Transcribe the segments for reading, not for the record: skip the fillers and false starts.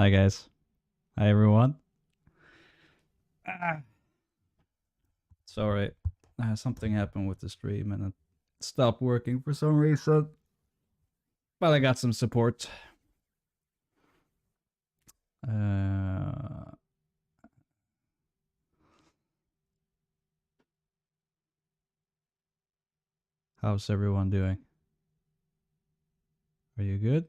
Hi guys. Hi everyone. Ah, sorry. Something happened with the stream and it stopped working for some reason. But I got some support. How's everyone doing? Are you good?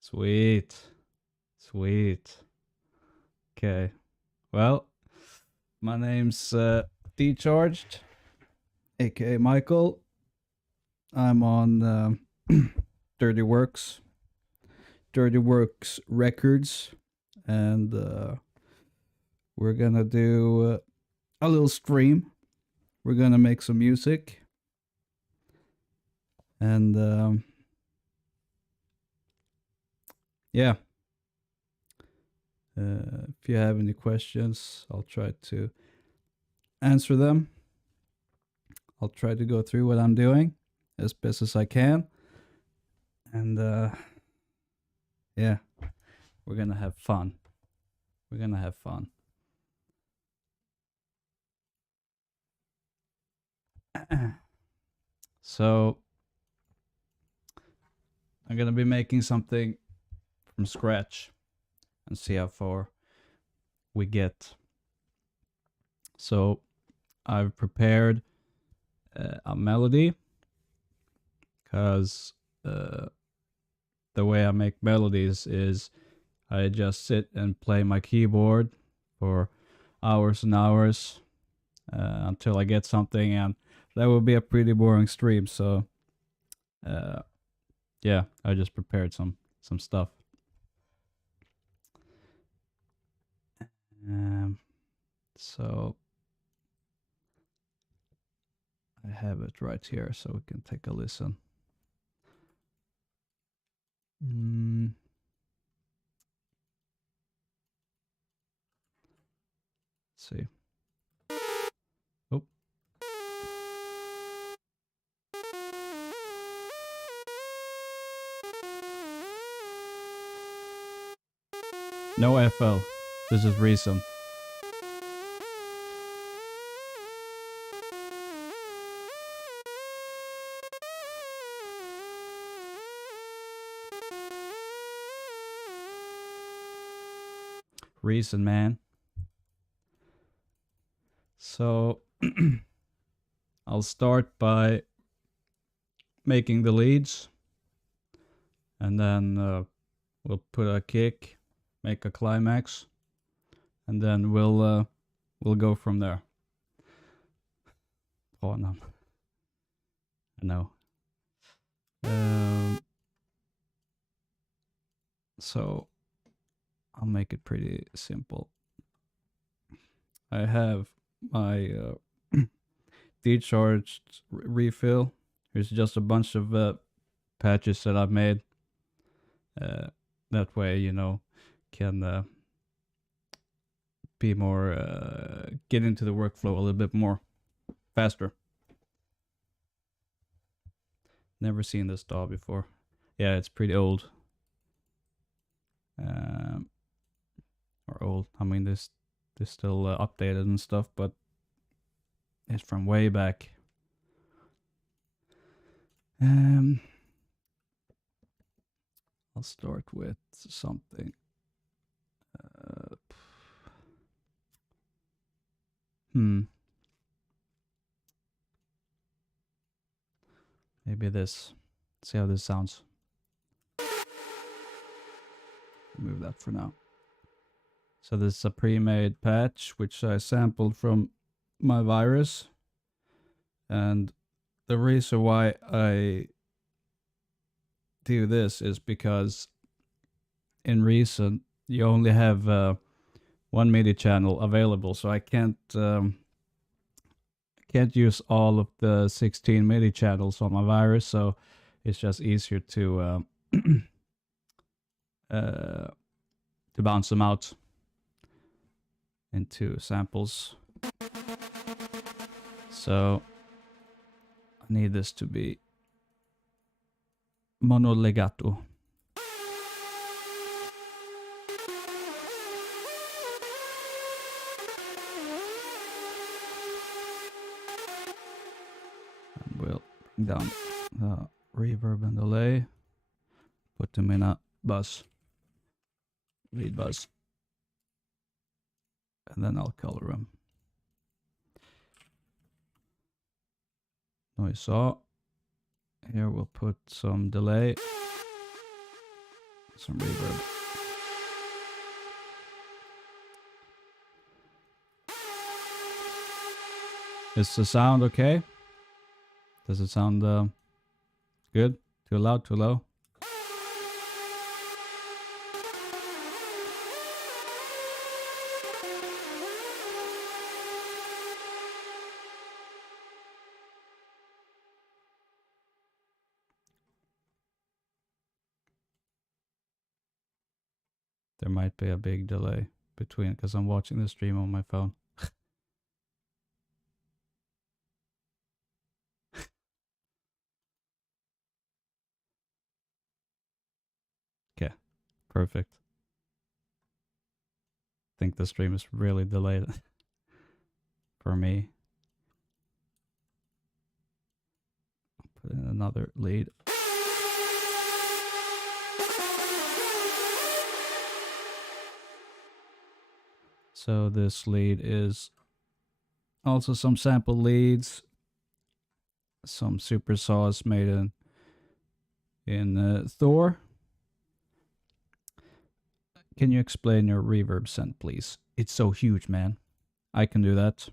Sweet. Sweet. Okay. Well, my name's Decharged, aka Michael. I'm on Dirty Works. Dirty Works Records. And we're gonna do a little stream. We're gonna make some music. And yeah. If you have any questions, I'll try to answer them. I'll try to go through what I'm doing as best as I can. And yeah, we're gonna have fun. We're gonna have fun. So I'm gonna be making something from scratch and see how far we get. So I've prepared a melody because the way I make melodies is I just sit and play my keyboard for hours and hours until I get something, and that will be a pretty boring stream. So yeah, I just prepared some stuff. So I have it right here so we can take a listen. Let's see. Oh. No FL. This is Reason. Reason, man. So I'll start by making the leads, and then we'll put a kick, make a climax, and then we'll go from there. Oh no, I know. So I'll make it pretty simple. I have my Decharged refill. Here's just a bunch of patches that I've made. That way, you know, can be more get into the workflow a little bit more faster. Never seen this DAW before. Yeah, it's pretty old. Or old. I mean, this still updated and stuff, but it's from way back. I'll start with something. Maybe this. See how this sounds. Remove that for now. So this is a pre-made patch which I sampled from my virus, and the reason why I do this is because in Reason you only have one MIDI channel available, so I can't use all of the 16 MIDI channels on my virus, so it's just easier to bounce them out into samples. So I need this to be mono legato. And we'll bring down the reverb and delay, put them in a buzz, lead buzz, and then I'll color them. Noise saw. Here we'll put some delay, some reverb. Is the sound okay? Does it sound good? Too loud, too low? There might be a big delay between, because I'm watching the stream on my phone. Okay, perfect. I think the stream is really delayed for me. I'll put in another lead. So this lead is also some sample leads, some super saws made in Thor. Can you explain your reverb send, please? It's so huge, man. I can do that.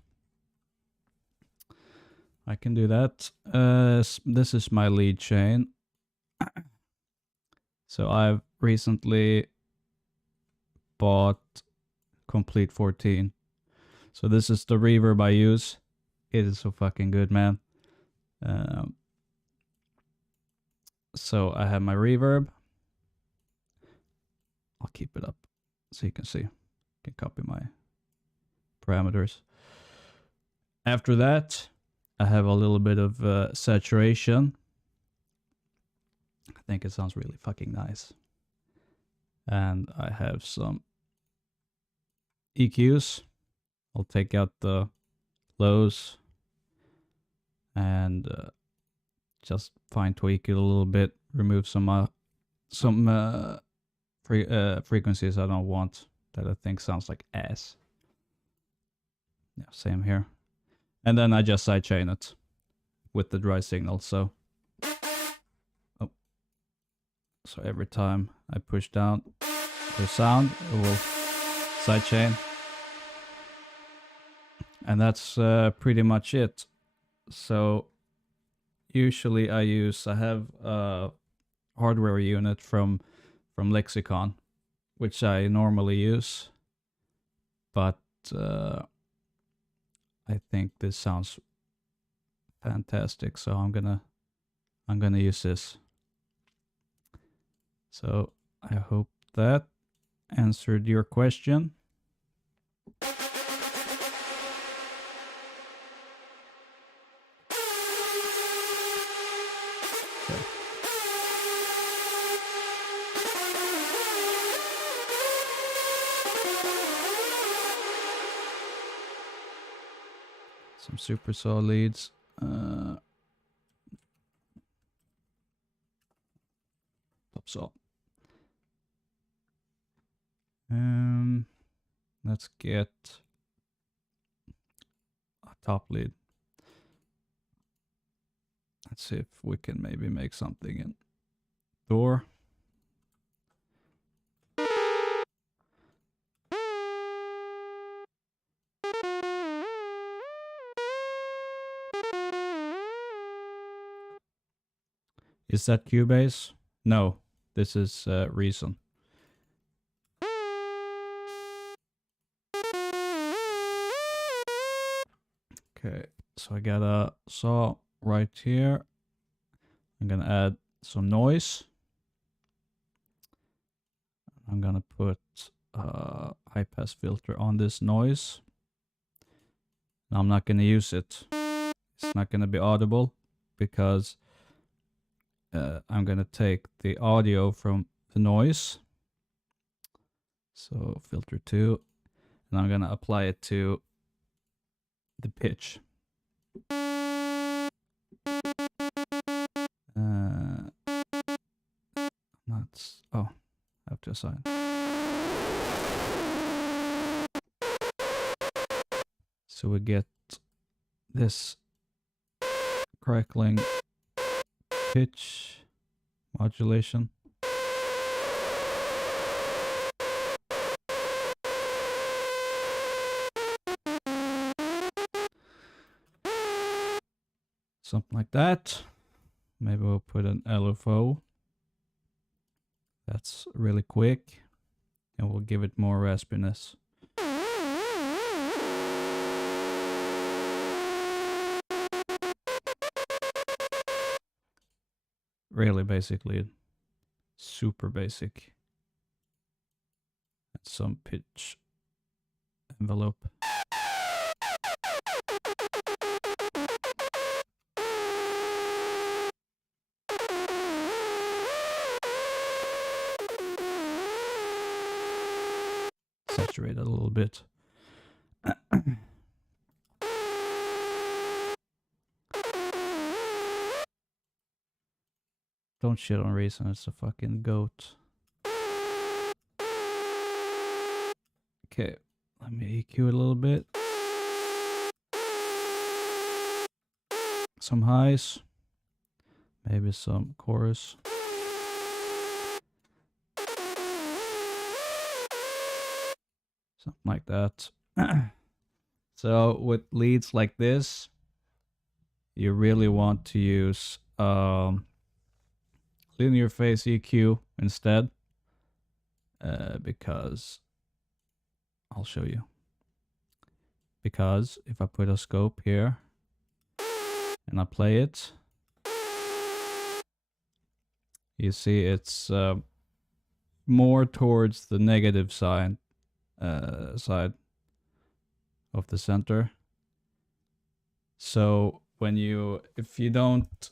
I can do that. This is my lead chain. So I've recently bought Complete 14. So this is the reverb I use. It is so fucking good, man. So I have my reverb. I'll keep it up so you can see. You can copy my parameters. After that, I have a little bit of saturation. I think it sounds really fucking nice. And I have some EQs. I'll take out the lows and just fine tweak it a little bit. Remove some frequencies I don't want, that I think sounds like ass. Yeah, same here. And then I just sidechain it with the dry signal. So, so every time I push down the sound, it will sidechain. And that's pretty much it. So usually I have a hardware unit from Lexicon, which I normally use, but I think this sounds fantastic, so I'm gonna use this. So I hope that answered your question. Some super saw leads. Top saw. Let's get a top lead. Let's see if we can maybe make something in Thor. Is that Cubase? No, this is Reason. Okay, so I got a saw right here. I'm gonna add some noise. I'm gonna put high pass filter on this noise. Now I'm not going to use it. It's not going to be audible because I'm going to take the audio from the noise. So filter 2, and I'm going to apply it to the pitch. Oh, I have to assign. So we get this crackling pitch modulation. Something like that. Maybe we'll put an LFO. That's really quick, and we'll give it more raspiness. Really basically super basic. And some pitch envelope. Saturate it a little bit. Don't shit on Reason, it's a fucking goat. Okay, let me EQ it a little bit. Some highs. Maybe some chorus. Something like that. So with leads like this, you really want to use linear phase EQ instead, because I'll show you. Because if I put a scope here and I play it, you see it's more towards the negative side of the center. So when if you don't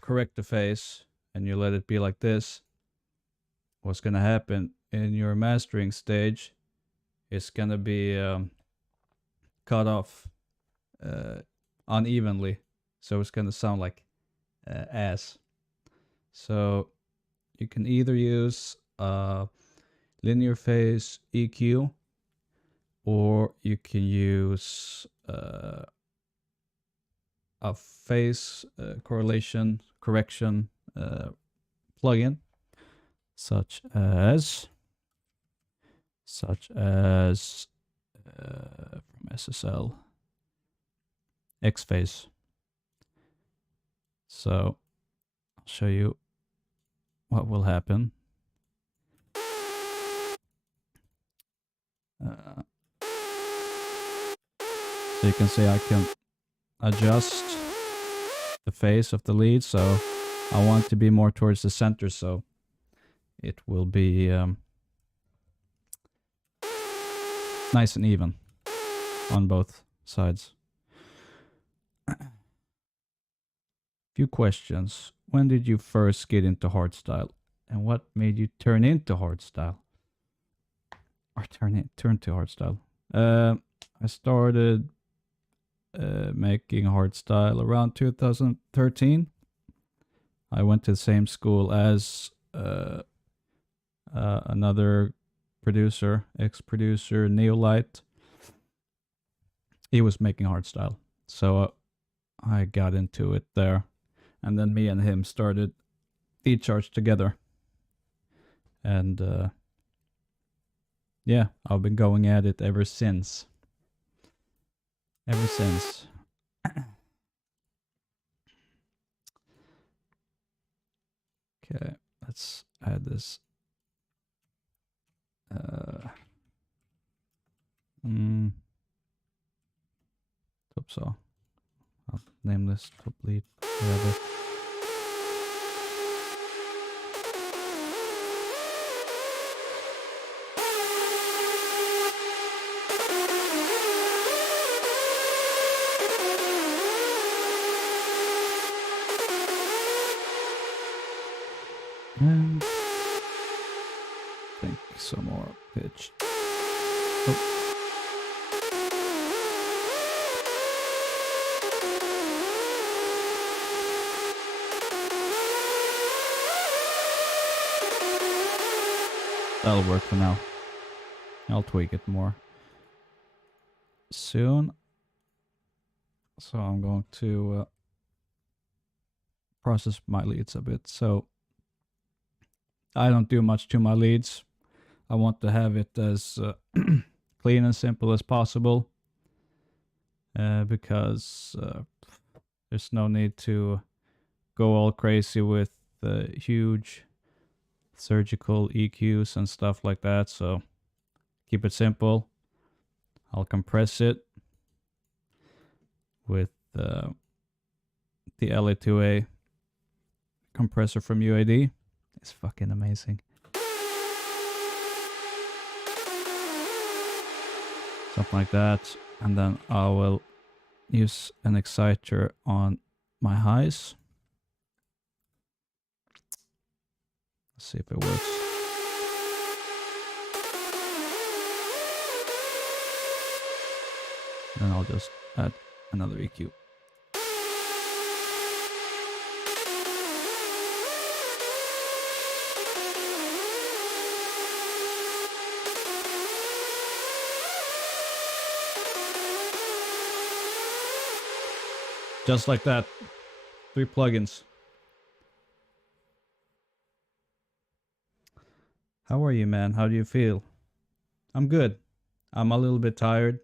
correct the phase and you let it be like this, what's gonna happen in your mastering stage is gonna be cut off unevenly, so it's gonna sound like ass. So you can either use linear phase EQ, or you can use a phase correlation correction plugin, such as from SSL X-Phase. So I'll show you what will happen. So you can see I can adjust the phase of the lead, so I want to be more towards the center, so it will be nice and even on both sides. Few questions. When did you first get into hardstyle, and what made you turn into hardstyle? Or turn to hardstyle? I started making hardstyle around 2013. I went to the same school as another producer, ex-producer, Neolite. He was making hardstyle, so I got into it there, and then me and him started D-Charge together, and yeah, I've been going at it ever since. Okay, let's add this. Top saw. I'll name this top lead. Whatever. think some more pitch. Oh. That'll work for now. I'll tweak it more soon. So I'm going to process my leads a bit. So I don't do much to my leads. I want to have it as clean and simple as possible, because there's no need to go all crazy with huge surgical EQs and stuff like that. So keep it simple. I'll compress it with the LA2A compressor from UAD. It's fucking amazing. Something like that. And then I will use an exciter on my highs. Let's see if it works. Then I'll just add another EQ. Just like that. 3 plugins. How are you, man? How do you feel? I'm good. I'm a little bit tired.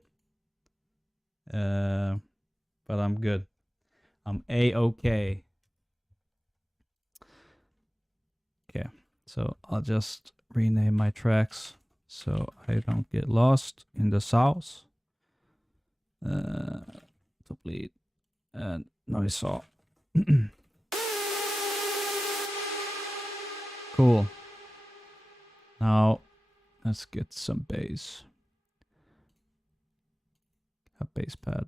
But I'm good. I'm A-okay. Okay, so I'll just rename my tracks so I don't get lost in the sauce. Top lead and noise saw. Cool. Now let's get some bass. A bass pad.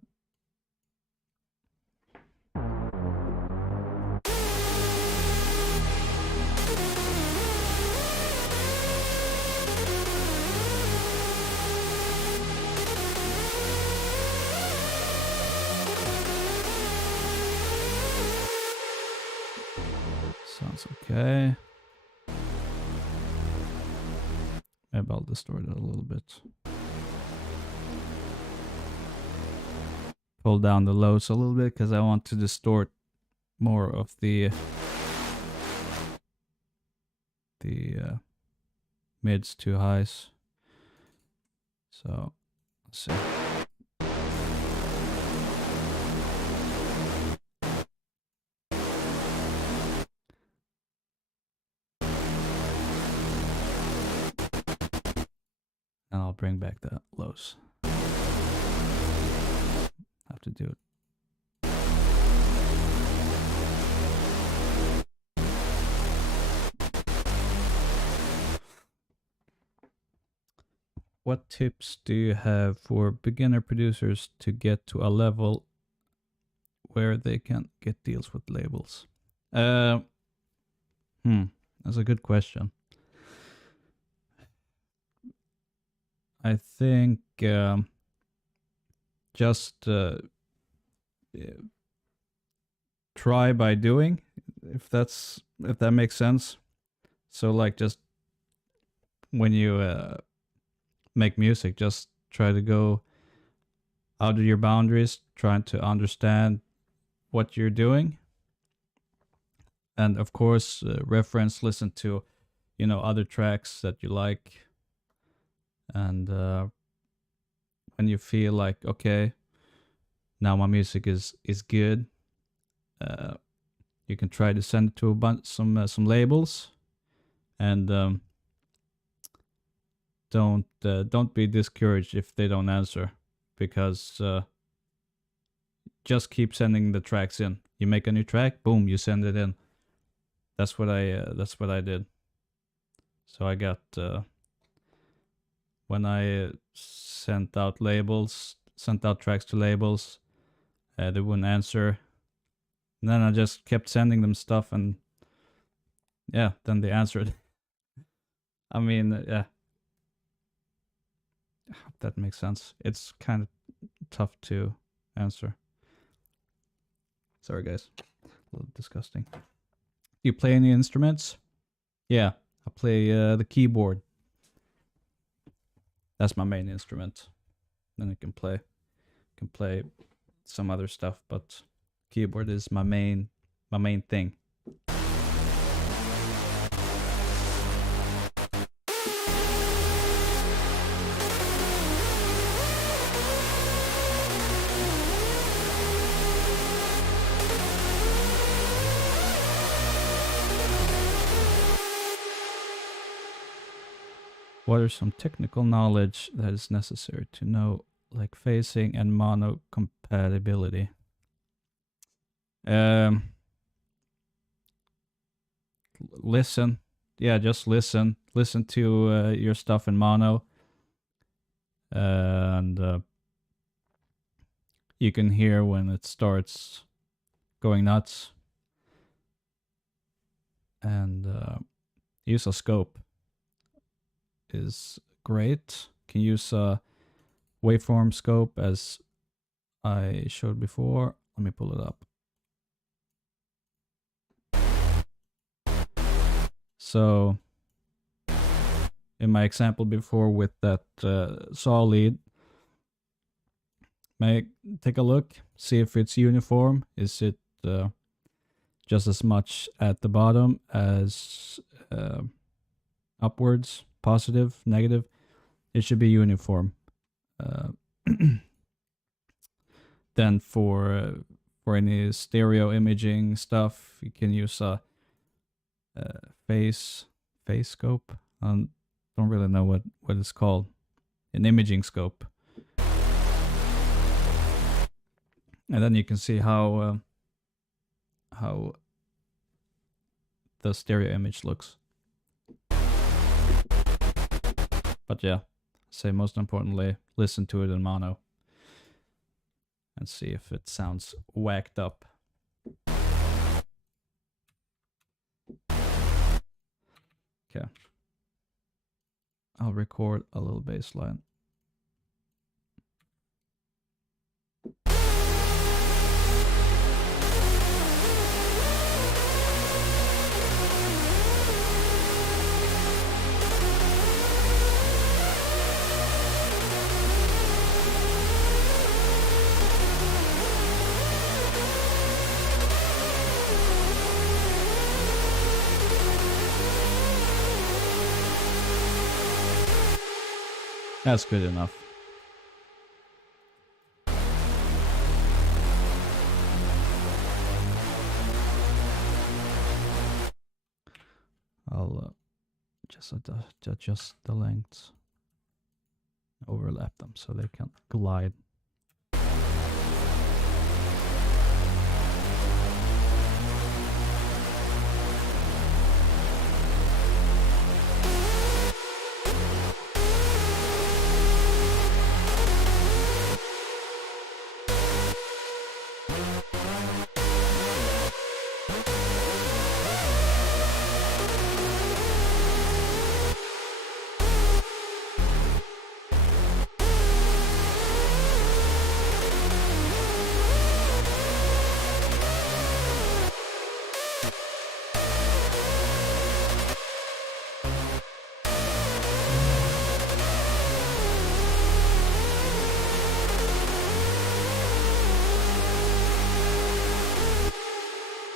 Sounds okay. Maybe I'll distort it a little bit. Pull down the lows a little bit because I want to distort more of the mids to highs. So let's see. And I'll bring back the lows. Have to do it. What tips do you have for beginner producers to get to a level where they can get deals with labels? That's a good question. I think just try by doing, if that makes sense. So like just when you make music, just try to go out of your boundaries, trying to understand what you're doing, and of course listen to other tracks that you like. And when you feel like, okay, now my music is good, you can try to send it to some labels, and don't be discouraged if they don't answer, because just keep sending the tracks in. You make a new track, boom, you send it in. That's what I did. So I got when I sent out tracks to labels, they wouldn't answer. And then I just kept sending them stuff, and yeah, then they answered. I mean, yeah. I hope that makes sense. It's kind of tough to answer. Sorry, guys. A little disgusting. You play any instruments? Yeah, I play the keyboard. That's my main instrument. Then I can play some other stuff, but keyboard is my main thing. What are some technical knowledge that is necessary to know, like phasing and mono compatibility? Listen. Yeah, just listen. Listen to your stuff in mono. And you can hear when it starts going nuts. And use a scope is great. Can use a waveform scope as I showed before. Let me pull it up. So in my example before with that saw lead, take a look, see if it's uniform. Is it just as much at the bottom as upwards, positive, negative? It should be uniform. Then for any stereo imaging stuff, you can use a phase scope. Don't really know what it's called. An imaging scope. And then you can see how the stereo image looks. But yeah, say most importantly, listen to it in mono and see if it sounds whacked up. Okay. I'll record a little bass line. That's good enough. I'll just adjust the lengths, overlap them so they can glide.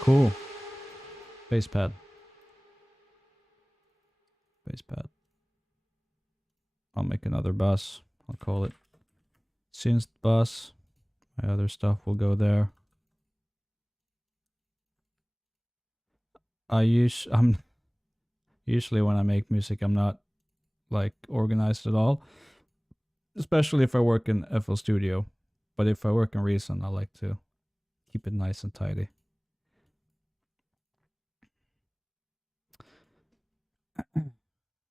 Cool. Bass pad. Bass pad. I'll make another bus. I'll call it synth bus. My other stuff will go there. I'm usually when I make music, I'm not like organized at all, especially if I work in FL Studio. But if I work in Reason, I like to keep it nice and tidy.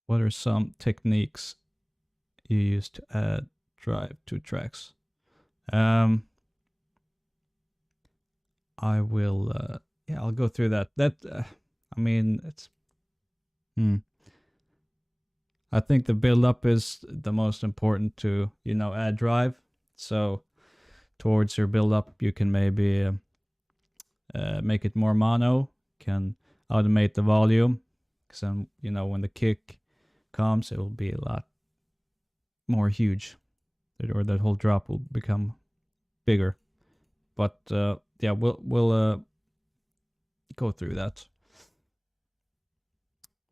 What are some techniques you use to add drive to tracks? I will, yeah, I'll go through that. I mean, it's, I think the build up is the most important to, you know, add drive. So towards your build up, you can maybe make it more mono, can automate the volume, because then, you know, when the kick comes, it will be a lot more huge, or that whole drop will become bigger. But yeah, we'll go through that.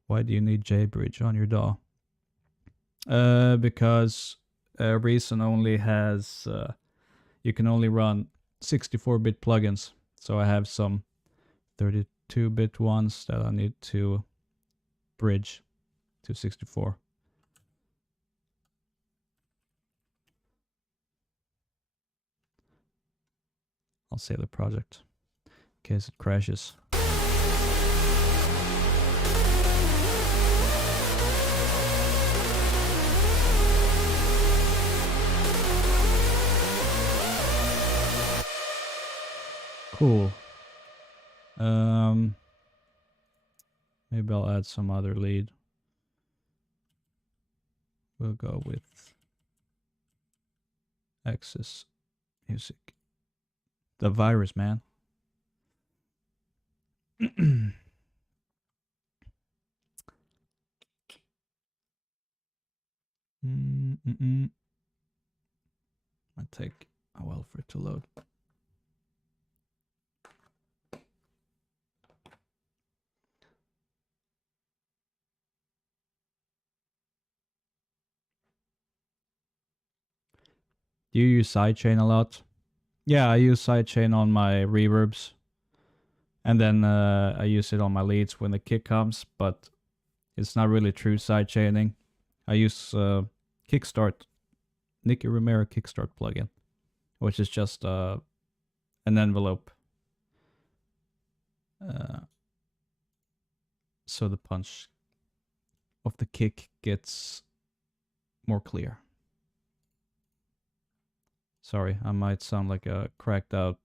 Why do you need JBridge on your DAW? Because Reason only has you can only run 64-bit plugins. So I have some 32-bit ones that I need to bridge to 64. I'll save the project in case it crashes. Cool. Maybe I'll add some other lead. We'll go with Access Music. The virus, man. Might take a while for it to load. Do you use sidechain a lot? Yeah, I use sidechain on my reverbs. And then I use it on my leads when the kick comes, but it's not really true sidechaining. I use Kickstart, Nicky Romero Kickstart plugin, which is just an envelope. So the punch of the kick gets more clear. Sorry, I might sound like a cracked out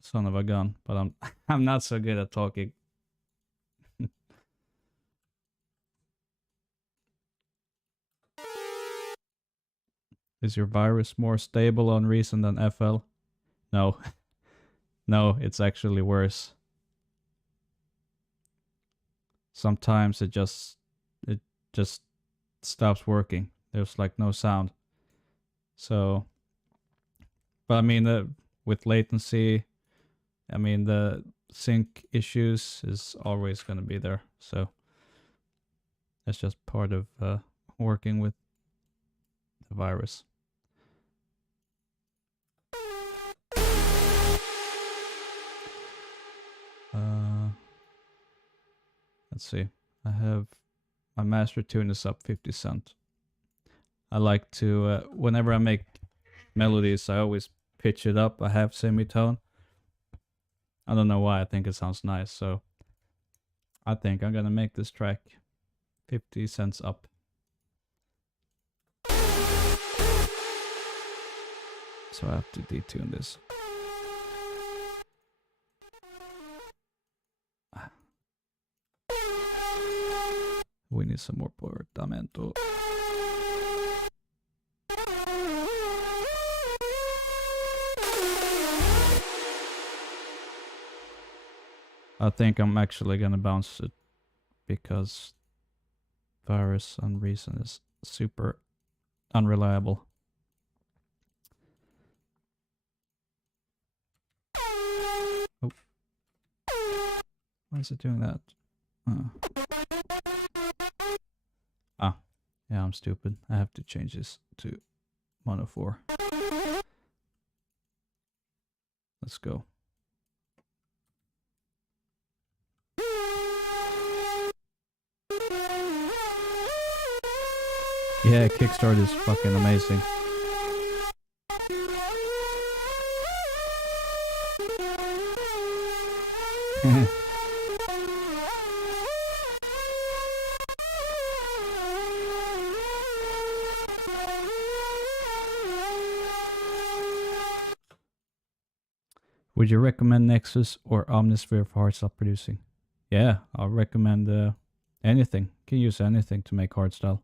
son of a gun, but I'm not so good at talking. Is your virus more stable on Reason than FL? No. No, it's actually worse. Sometimes it just stops working. There's like no sound. So, but I mean, with latency, I mean, the sync issues is always going to be there. So that's just part of working with the virus. Let's see. I have my master tune is up 50 cent. I like to, whenever I make melodies, I always pitch it up a half semitone. I don't know why, I think it sounds nice, so I think I'm gonna make this track 50 cents up. So I have to detune this. We need some more portamento. I think I'm actually gonna bounce it because virus on Reason is super unreliable. Oh. Why is it doing that? Ah, yeah, I'm stupid. I have to change this to mono 4. Let's go. Yeah, Kickstart is fucking amazing. Would you recommend Nexus or Omnisphere for hardstyle producing? Yeah, I'll recommend anything. You can use anything to make hardstyle.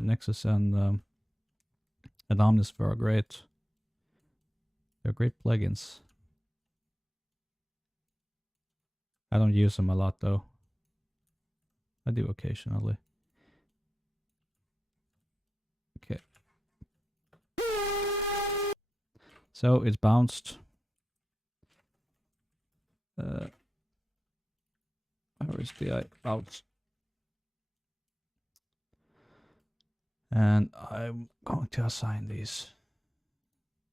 Nexus and Omnisphere are great. They're great plugins. I don't use them a lot though. I do occasionally. Okay. So it's bounced. Where is the bounce? And I'm going to assign these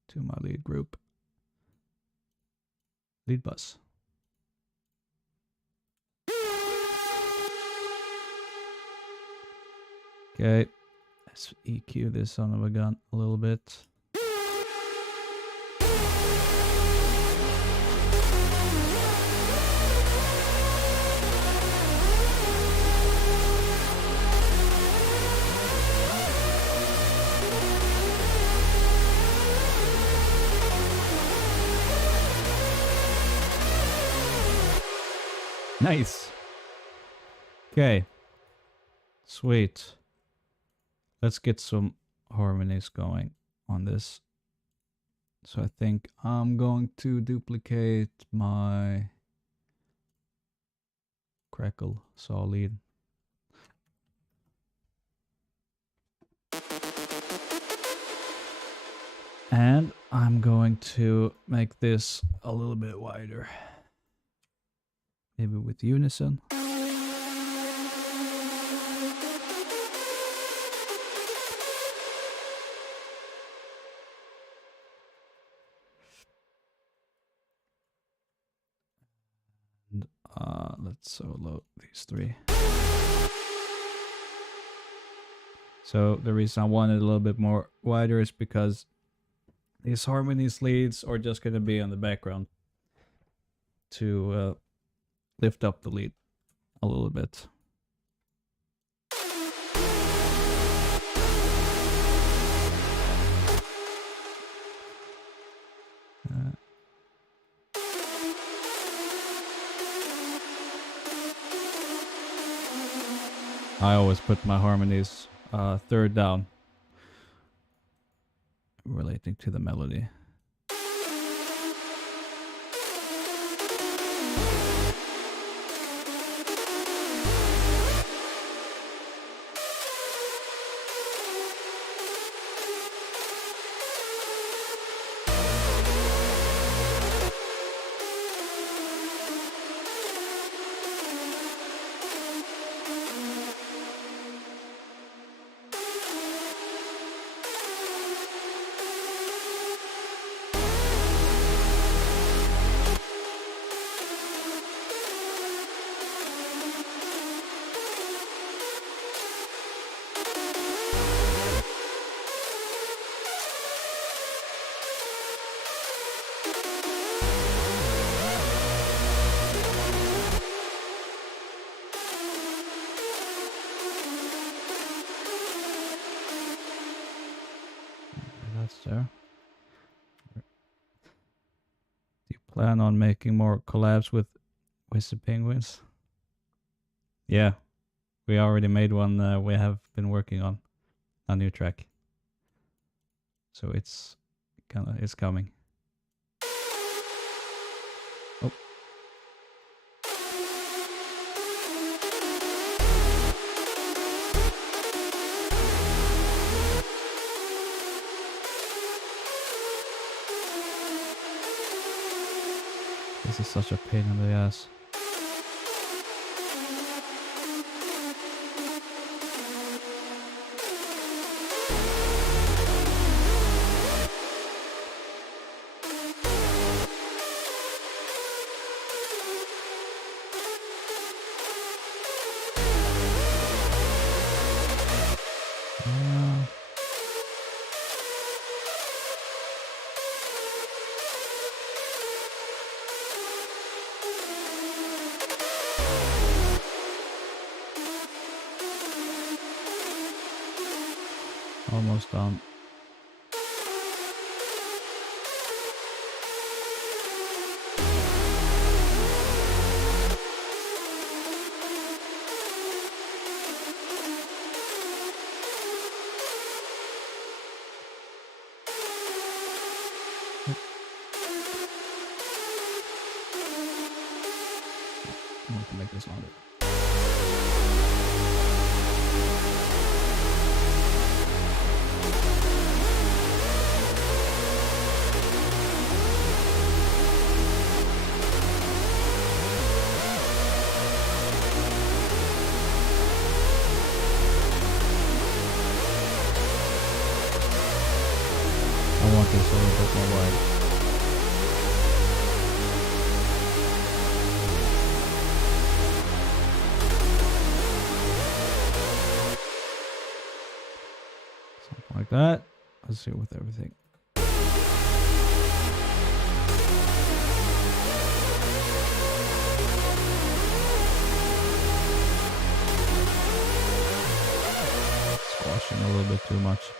to my lead group. Lead bus. Okay, let's EQ this son of a gun a little bit. Nice. Okay. Sweet. Let's get some harmonies going on this. So I think I'm going to duplicate my crackle saw lead. And I'm going to make this a little bit wider. Maybe with unison. And let's solo these three. So the reason I wanted a little bit more wider is because these harmonies leads are just going to be in the background to lift up the lead a little bit. I always put my harmonies third down, relating to the melody. There. Do you plan on making more collabs with Wizard Penguins? Yeah, we already made one. We have been working on a new track, so it's coming. Oh. This is such a pain in the ass. Almost done. make this longer. I want this a little bit more wide. Something like that. Let's see with everything. Squashing a little bit too much.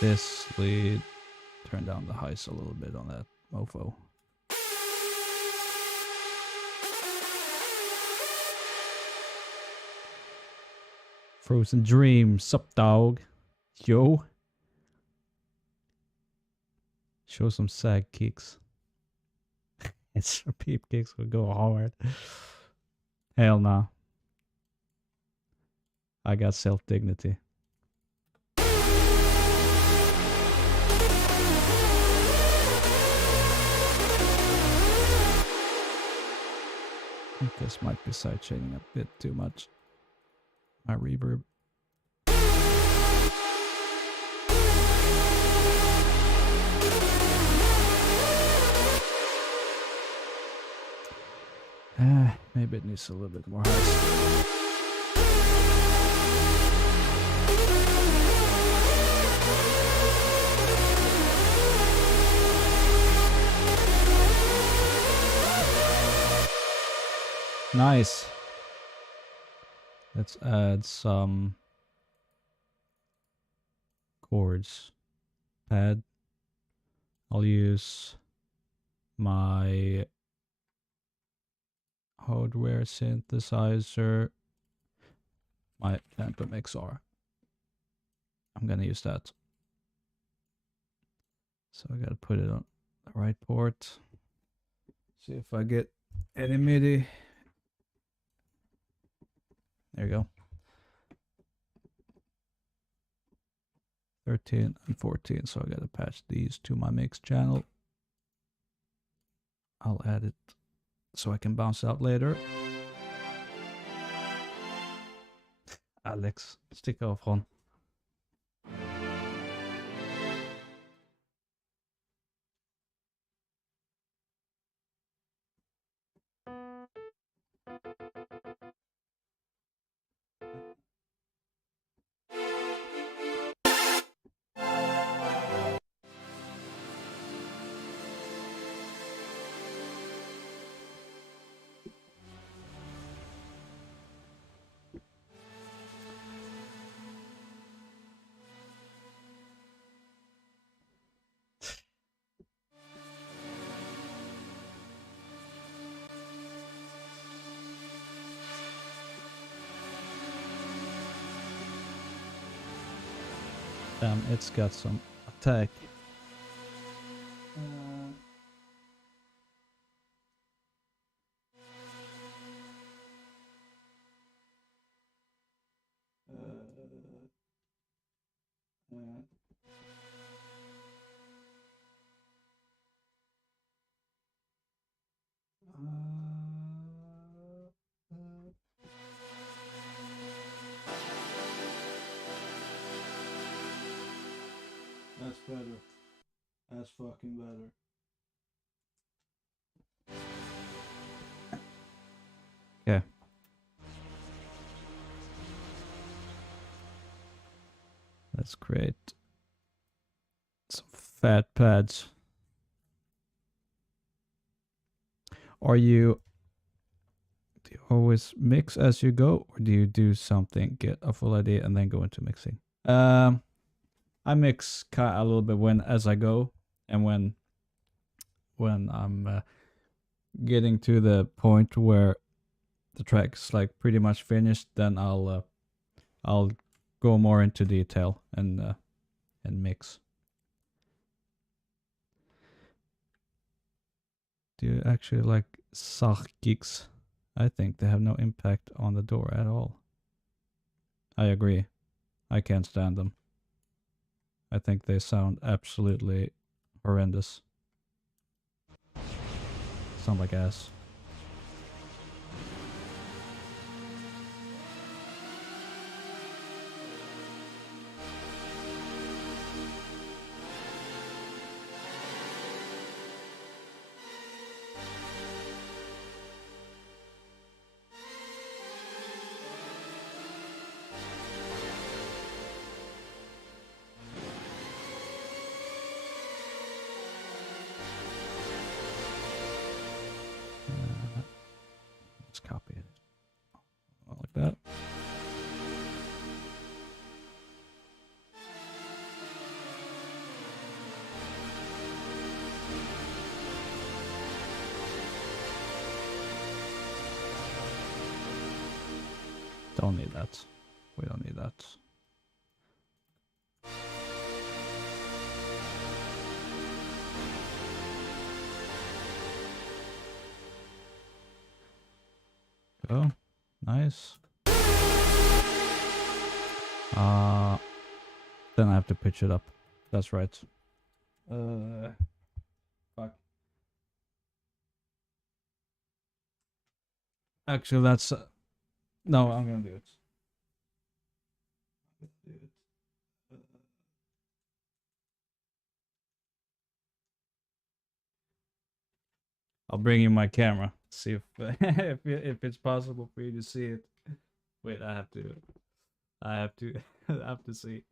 This lead, turn down the highs a little bit on that mofo. Frozen Dream, sup dog? Yo. Show some sag kicks. It's peep kicks would go hard. Hell nah. I got self-dignity. I think this might be sidechaining a bit too much. My reverb. Maybe it needs a little bit more highs. Nice. Let's add some chords. Pad. I'll use my hardware synthesizer, my Phantom XR. I'm gonna use that. So I gotta put it on the right port. See if I get any MIDI. There you go. 13 and 14, so I gotta patch these to my mix channel. I'll add it so I can bounce out later. Alex, stick off on. Damn, it's got some attack. That's better. That's fucking better. Okay. Let's create some fat pads. Do you always mix as you go, or do you do something, get a full idea, and then go into mixing? I mix a little bit as I go, and when I'm getting to the point where the track's like pretty much finished, then I'll go more into detail and mix. Do you actually like Sach gigs? I think they have no impact on the door at all. I agree. I can't stand them. I think they sound absolutely horrendous. Sound like ass. Let's copy it. Like that. Don't need that. We don't need that. Oh, nice. Then I have to pitch it up. That's right. Fuck. Actually, that's no. I'm gonna do it. I'll bring you my camera. See if if it's possible for you to see it. Wait, I have to. I have to. I have to see.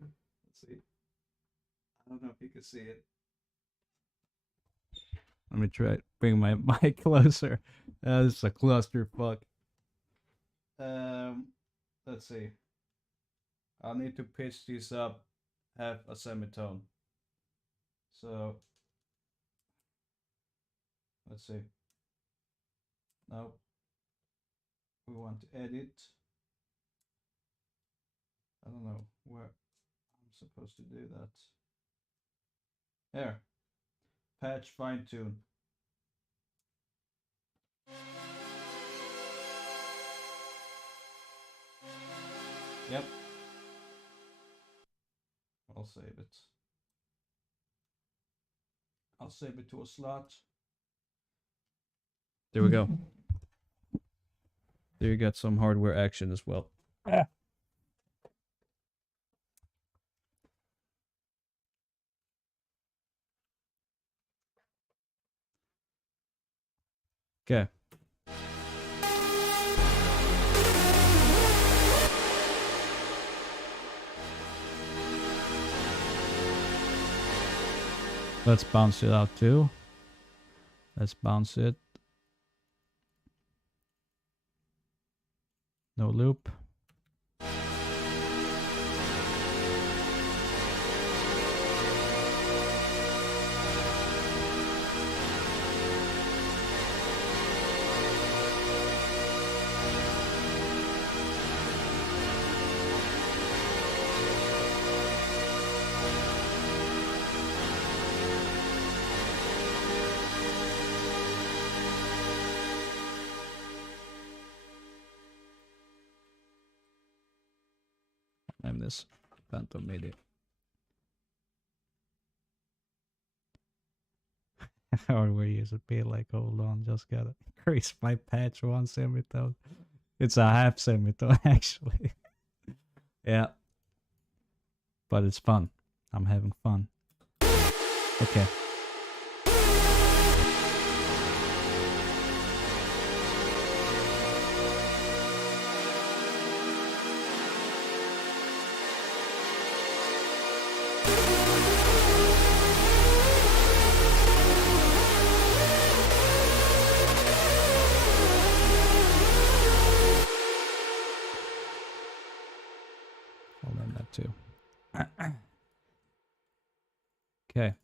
Let's see. I don't know if you can see it. Let me try bring my mic closer. This is a clusterfuck. Let's see. I'll need to pitch this up half a semitone. So let's see. Now we want to edit. I don't know where I'm supposed to do that. Here. Patch fine tune. Yep. I'll save it. I'll save it to a slot. There we go. There you got some hardware action as well. Okay. Let's bounce it out too. Let's bounce it. No loop. Name this Phantom MIDI. Hardware user be like, hold on, just gotta increase my patch 1 semitone. It's a half semitone actually. Yeah. But it's fun. I'm having fun. Okay. I'll name that too. Okay.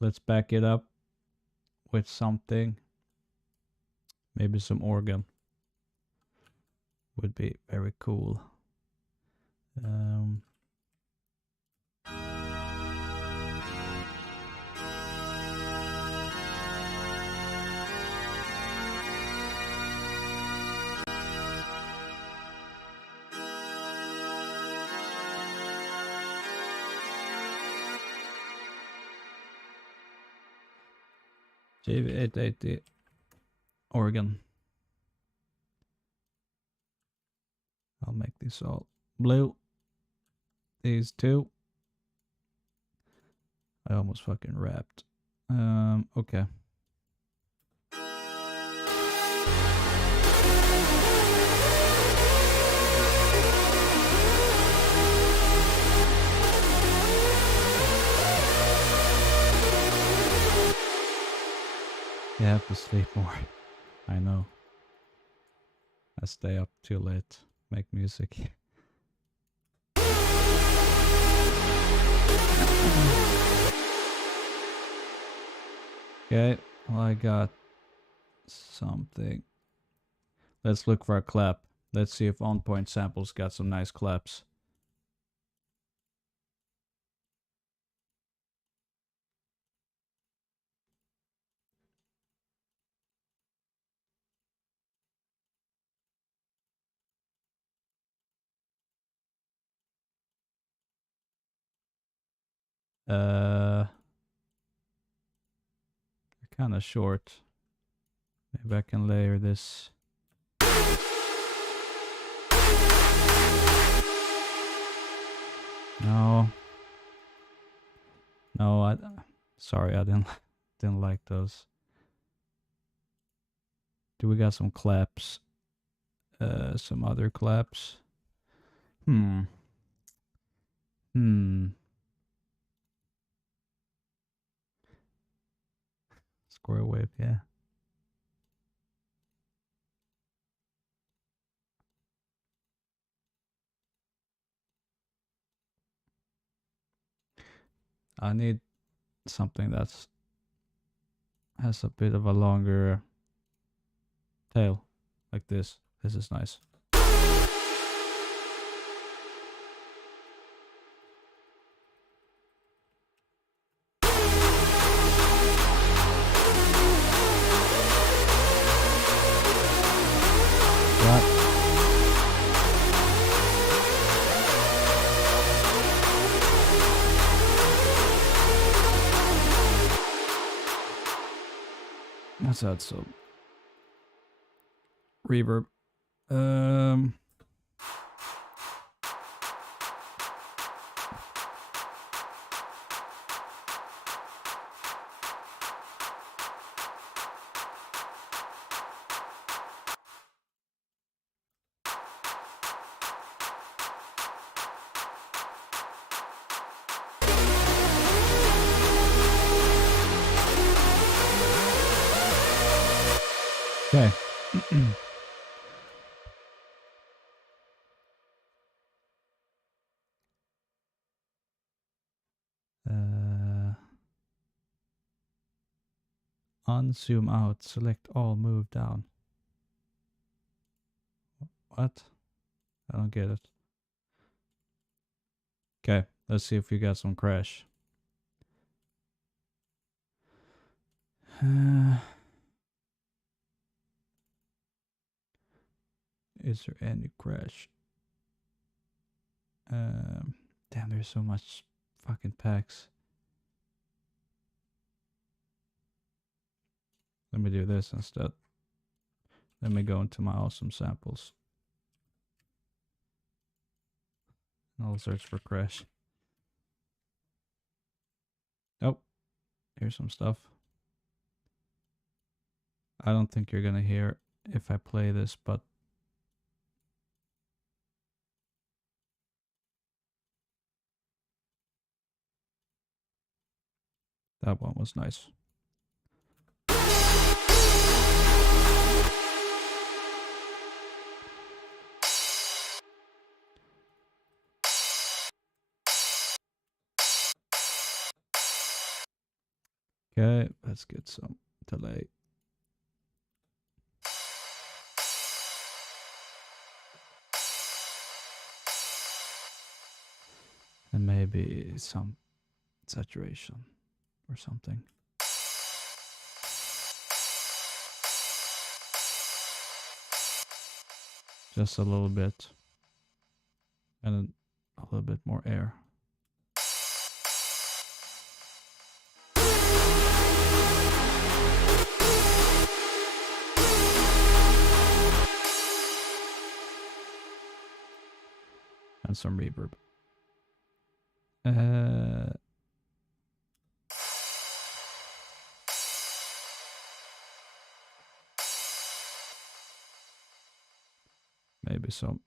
Let's back it up with something. Maybe some organ. would be very cool. JV880 organ. I'll make these all blue. These two. I almost fucking rapped. Okay. You have to sleep more. I know. I stay up too late, make music. Okay, well, I got something. Let's look for a clap. Let's see if On Point Samples got some nice claps. They're kind of short. Maybe I can layer this. No. No, sorry, I didn't like those. Do we got some claps? Some other claps? Square wave, yeah. I need something that's has a bit of a longer tail, like this. This is nice. Let's add some reverb. Okay. Unzoom out, select all, move down. What? I don't get it. Okay, let's see if we got some crash. Is there any crash? Damn, there's so much fucking packs. Let me do this instead. Let me go into my awesome samples. I'll search for crash. Oh, here's some stuff. I don't think you're gonna hear if I play this, but that one was nice. Okay, let's get some delay. And maybe some saturation or something. Just a little bit. And then a little bit more air. And some reverb. Maybe some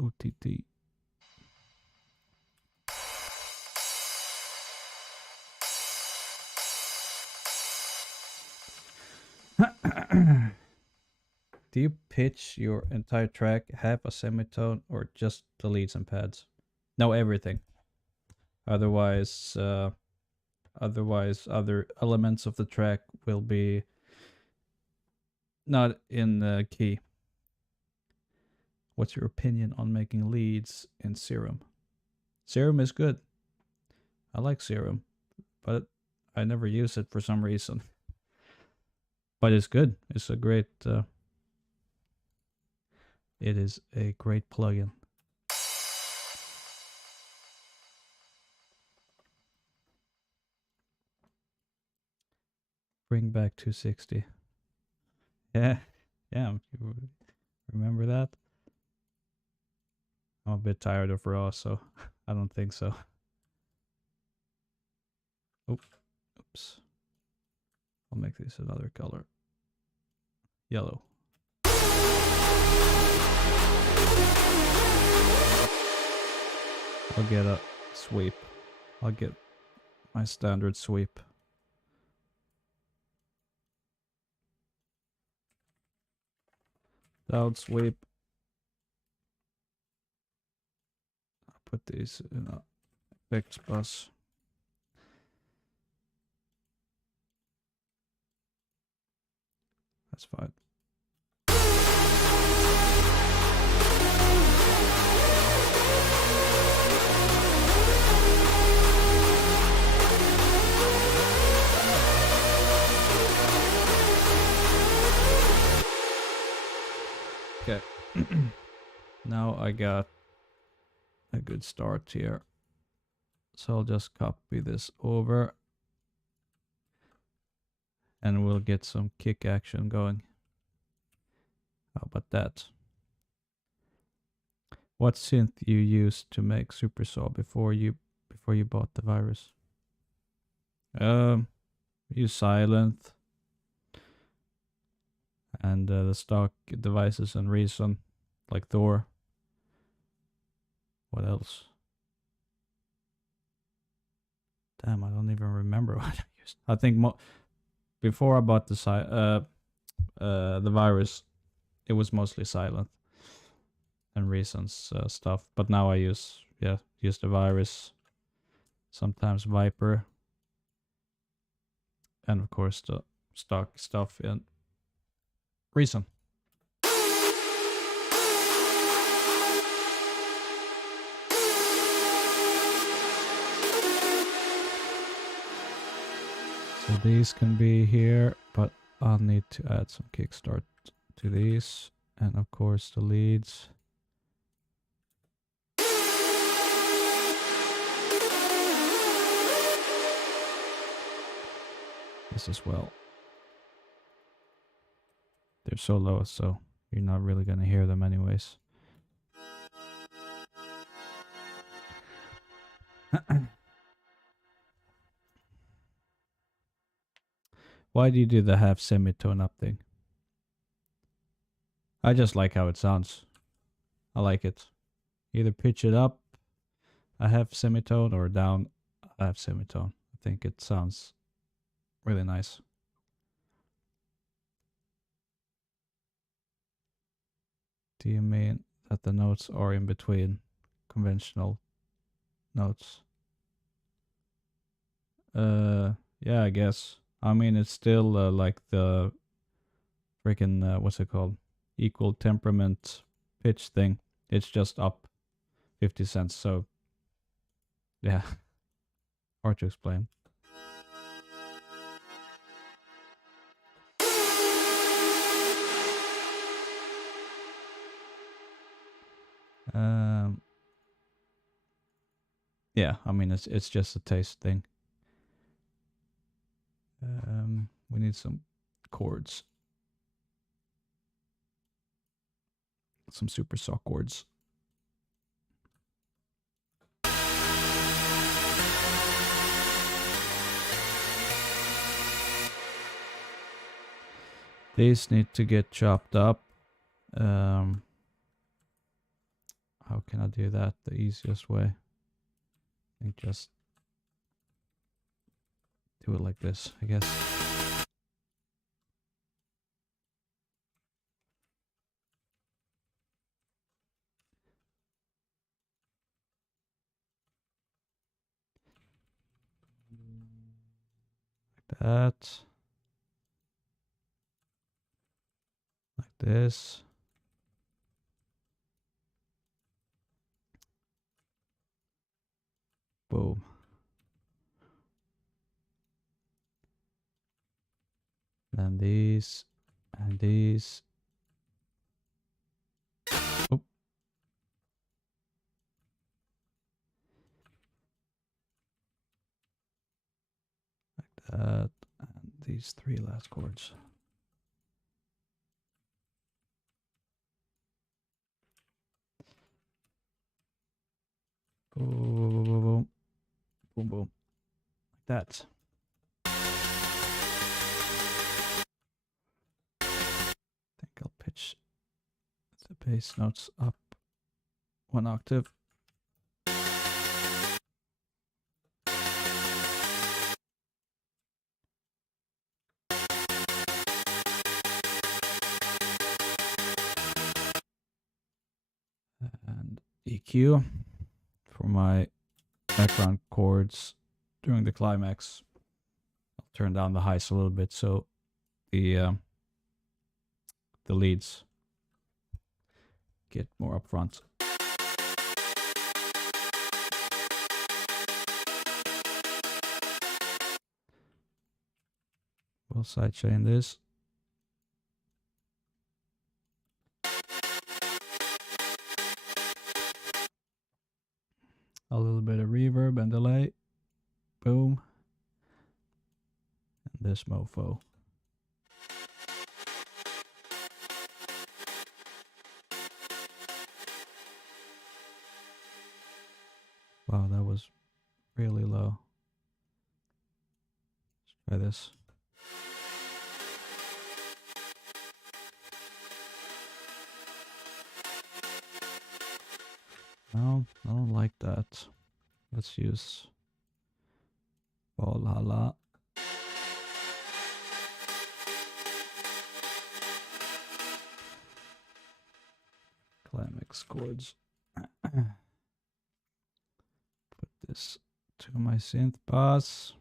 OTT. Do you pitch your entire track, have a semitone, or just the leads and pads? No, everything. Otherwise, other elements of the track will be not in the key. What's your opinion on making leads in Serum? Serum is good. I like Serum, but I never use it for some reason. But it's good. It's a great. It is a great plugin. Bring back 260. Yeah, yeah. Remember that? I'm a bit tired of Raw, so I don't think so. Oops. I'll make this another color. Yellow. I'll get a sweep. I'll get my standard sweep. Down sweep. I'll put these in a fixed bus. That's fine. Okay. Now I got a good start here. So I'll just copy this over. And we'll get some kick action going. How about that? What synth you used to make Supersaw before you bought the virus? Use Silent and the stock devices and Reason, like Thor. What else? Damn, I don't even remember what I used. I think before I bought the virus, it was mostly Silent and Reason's stuff. But now I use the virus, sometimes Viper, and of course the stock stuff in Reason. So these can be here, but I'll need to add some kickstart to these, and of course the leads. This as well. They're so low, so you're not really gonna hear them anyways. Why do you do the half semitone up thing? I just like how it sounds. I like it. Either pitch it up a half semitone or down a half semitone. I think it sounds really nice. Do you mean that the notes are in between conventional notes? Yeah, I guess. I mean, it's still like the freaking what's it called? Equal temperament pitch thing. It's just up 50 cents. So Yeah. Hard to explain. Yeah, I mean it's just a taste thing. We need some chords. Some super soft chords. These need to get chopped up. How can I do that the easiest way? I think just do it like this, I guess. Like that. Like this. Boom. Then these and these. Oh. Like that. And these three last chords. Boom, boom, boom, boom, boom, boom. Like that. I think I'll pitch the bass notes up 1 octave. And EQ for my background chords during the climax. I'll turn down the highs a little bit so the leads get more upfront. We'll sidechain this. A little bit of reverb and delay. Boom. And this mofo. Wow, that was really low. Let's try this. No, I don't like that. Let's use Valhalla. Climax chords. Put this to my synth bus.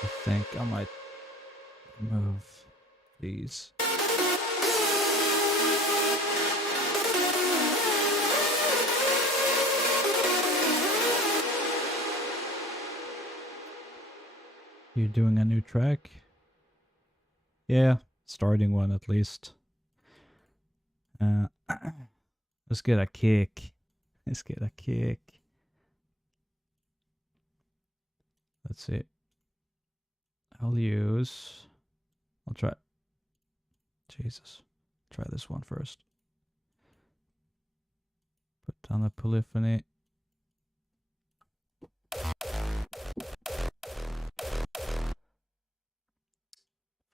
I think I might move these. You're doing a new track? Yeah, starting one at least. Let's get a kick. Let's get a kick. Let's see. I'll try. Jesus. Try this one first. Put down the polyphony.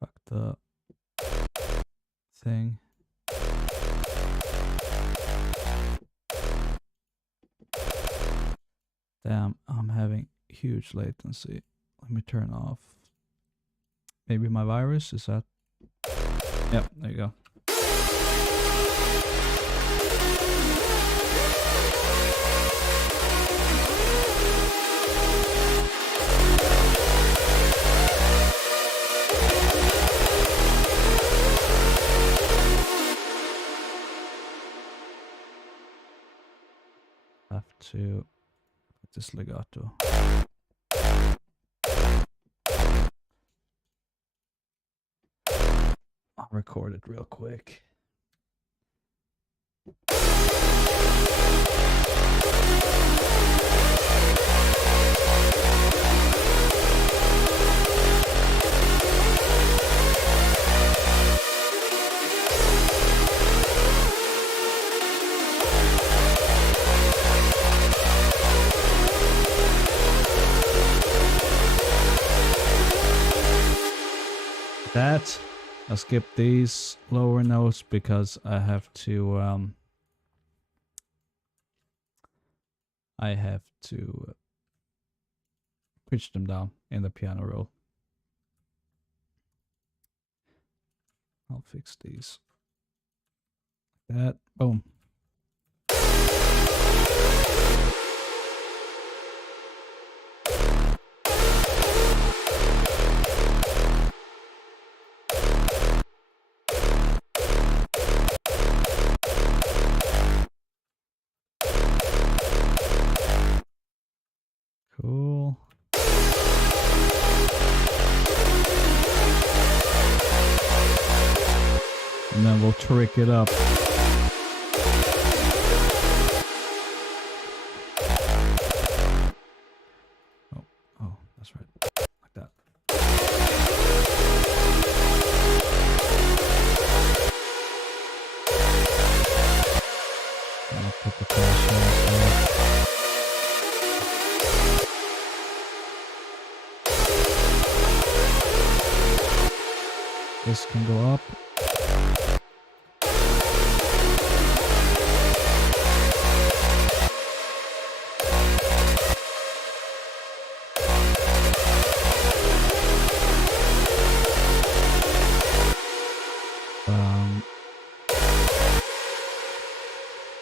Fuck the thing. Damn, I'm having huge latency. Let me turn off. Maybe my virus, is that? Yep, there you go. this legato. I'll record it real quick. That I'll skip these lower notes because I have to pitch them down in the piano roll. I'll fix these. Like that. Boom. Cool. And then we'll trick it up. Oh, that's right. Like that. And I'll put the crash on. This can go up.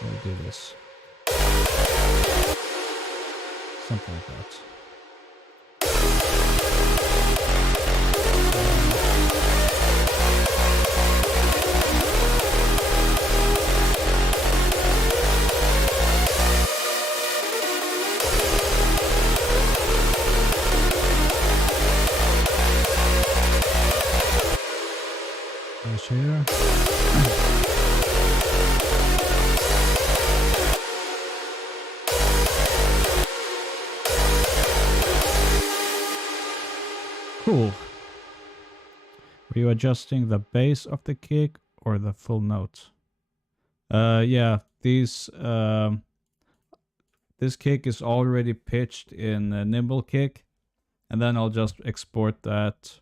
We'll do this. Something like that. Here. Cool. Were you adjusting the bass of the kick or the full note? Yeah, this kick is already pitched in a nimble kick, and then I'll just export that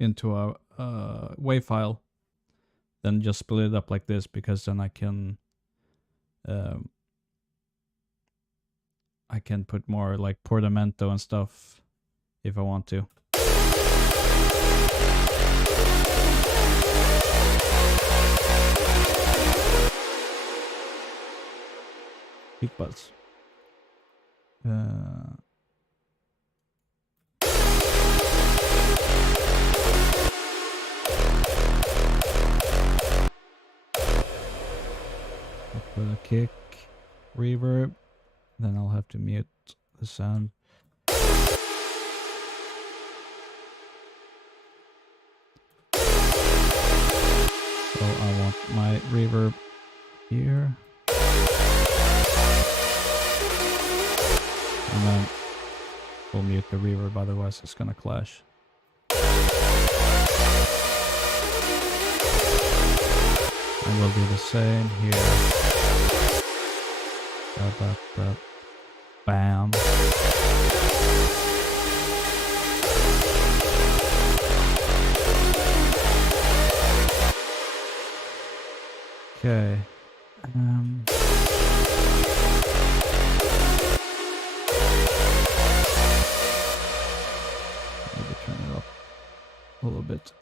into a WAV file, then just split it up like this, because then I can put more like portamento and stuff if I want to. Big buzz. Put a kick, reverb, then I'll have to mute the sound. So I want my reverb here. And then we'll mute the reverb, otherwise it's gonna clash. And we'll do the same here. Bam. Okay. Maybe turn it up a little bit.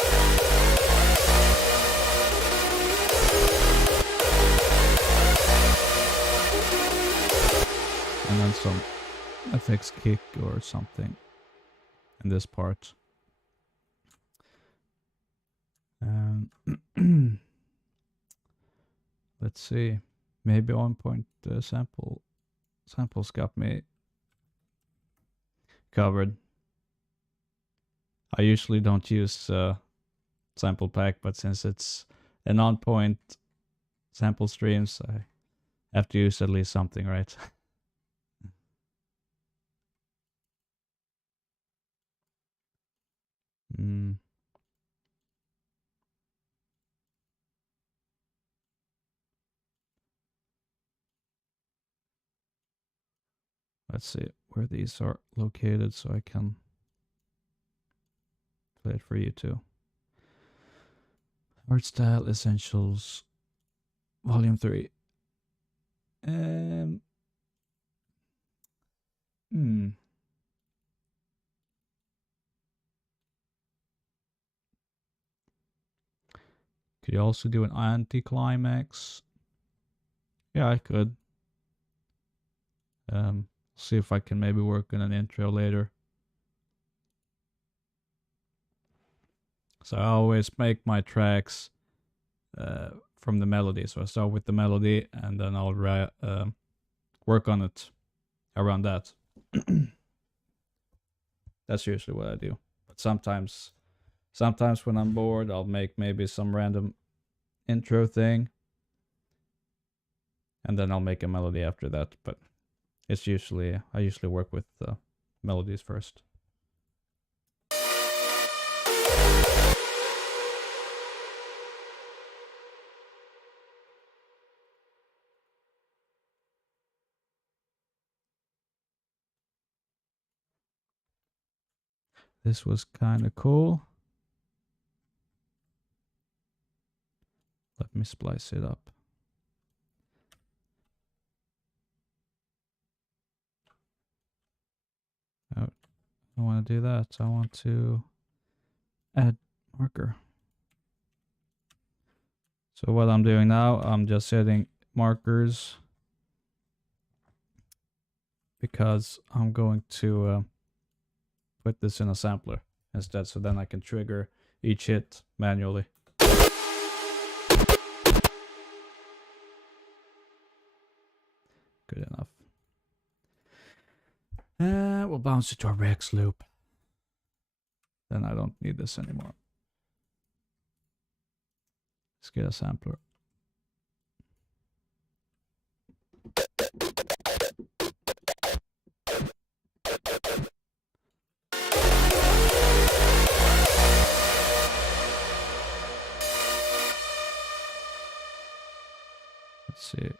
And then some FX kick or something in this part. Let's see. Maybe on point samples got me covered. I usually don't use sample pack, but since it's an on-point sample streams, I have to use at least something, right? Let's see where these are located so I can play it for you too. Hardstyle Essentials Volume 3. Could you also do an anticlimax? Yeah, I could. See if I can maybe work on an intro later. So I always make my tracks from the melody. So I start with the melody and then I'll work on it around that. That's usually what I do. But sometimes when I'm bored, I'll make maybe some random intro thing. And then I'll make a melody after that. But it's usually, I usually work with melodies first. This was kind of cool. Let me splice it up. Oh, I don't want to do that. I want to add marker. So what I'm doing now, I'm just setting markers because I'm going to put this in a sampler instead, so then I can trigger each hit manually. Good enough. We'll bounce it to our Rex loop. Then I don't need this anymore. Let's get a sampler. Let's see.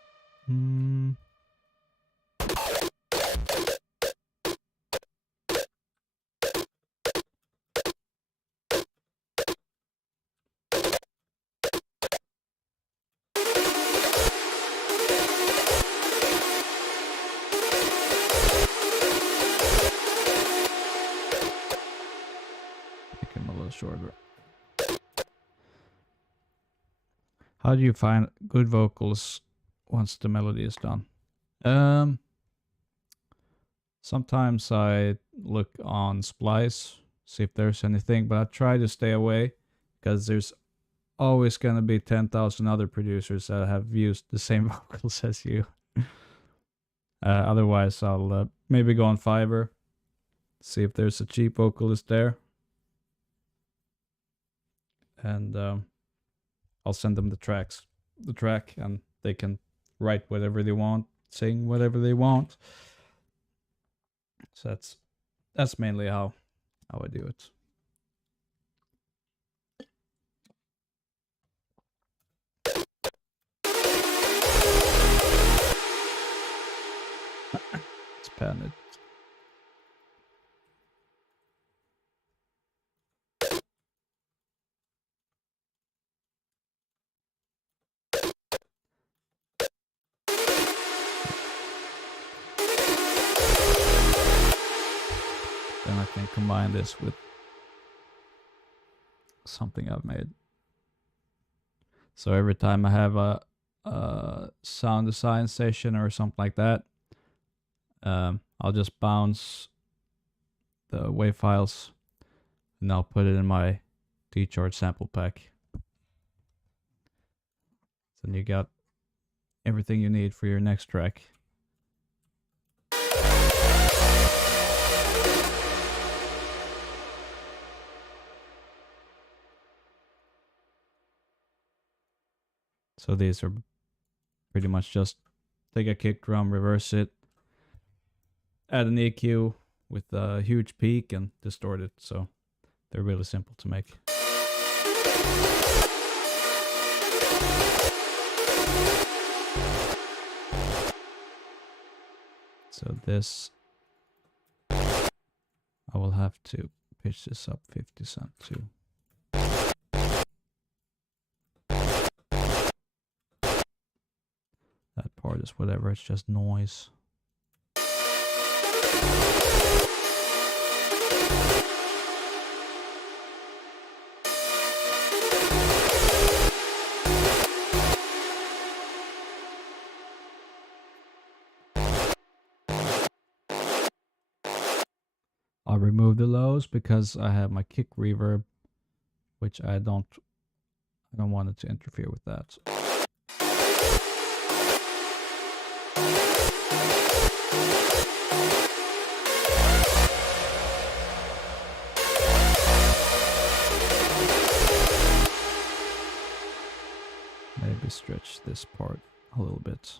Make him a little shorter. How do you find good vocals once the melody is done? Sometimes I look on Splice, see if there's anything, but I try to stay away because there's always going to be 10,000 other producers that have used the same vocals as you. Otherwise, I'll maybe go on Fiverr, see if there's a cheap vocalist there. And I'll send them the track, and they can write whatever they want, sing whatever they want. So that's mainly how I do it. Let's pan it. Then I can combine this with something I've made. So every time I have a sound design session or something like that, I'll just bounce the WAV files and I'll put it in my T-chart sample pack. Then you got everything you need for your next track. So these are pretty much just take a kick drum, reverse it, add an EQ with a huge peak and distort it. So they're really simple to make. So this, I will have to pitch this up 50 cent too. That part is whatever, it's just noise. I'll remove the lows because I have my kick reverb, which I don't want it to interfere with that. Maybe stretch this part a little bit.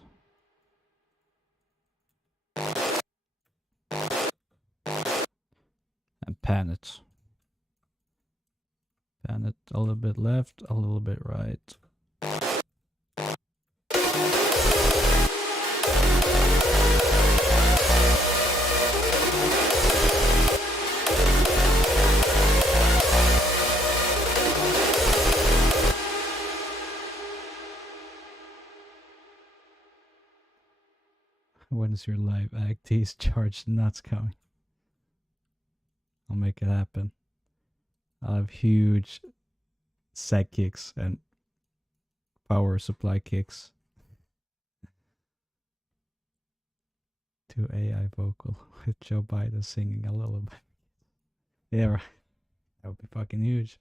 And pan it. Pan it a little bit left, a little bit right. When is your live act? These charged nuts coming. I'll make it happen. I'll have huge sag kicks and power supply kicks. To AI vocal with Joe Biden singing a lullaby. Yeah, right. That would be fucking huge.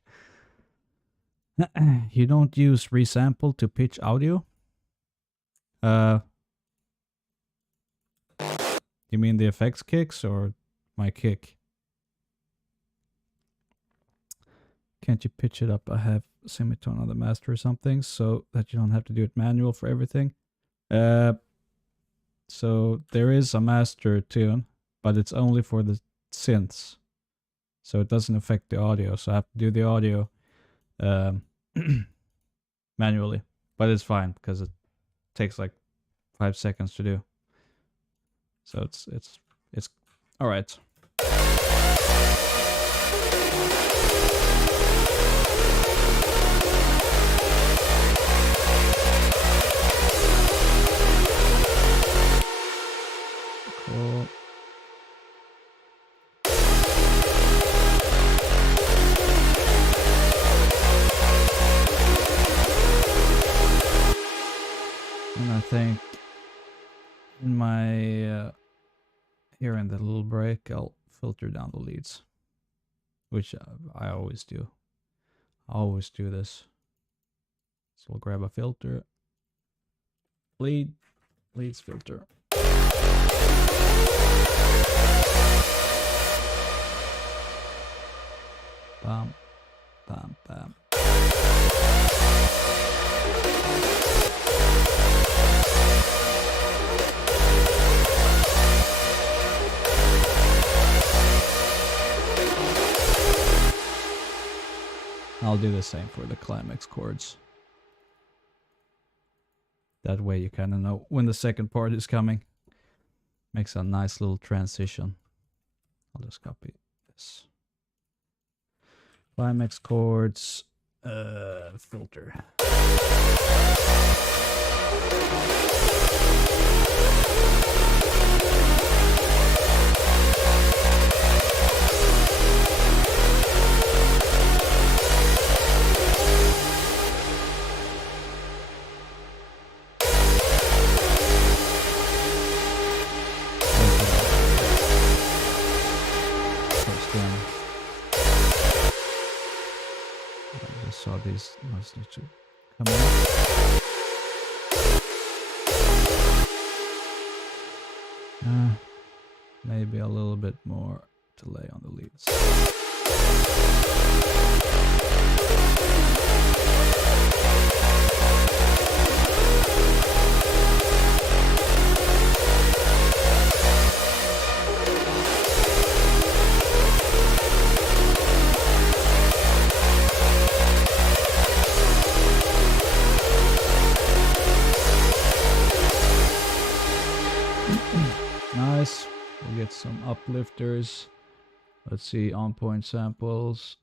You don't use resample to pitch audio? You mean the effects kicks or my kick? Can't you pitch it up? I have semitone on the master or something so that you don't have to do it manual for everything. So there is a master tune, but it's only for the synths. So it doesn't affect the audio. So I have to do the audio manually. But it's fine because it takes like 5 seconds to do. So it's all right. Cool. And I think in my here in the little break, I'll filter down the leads, which I always do. I always do this. So we'll grab a filter, leads filter. Bam, bam, bam. I'll do the same for the climax chords. That way you kind of know when the second part is coming. Makes a nice little transition. I'll just copy this. Climax chords, filter. Saw these mostly to come in. Maybe a little bit more delay on the leads. uplifters. Let's see, on point samples,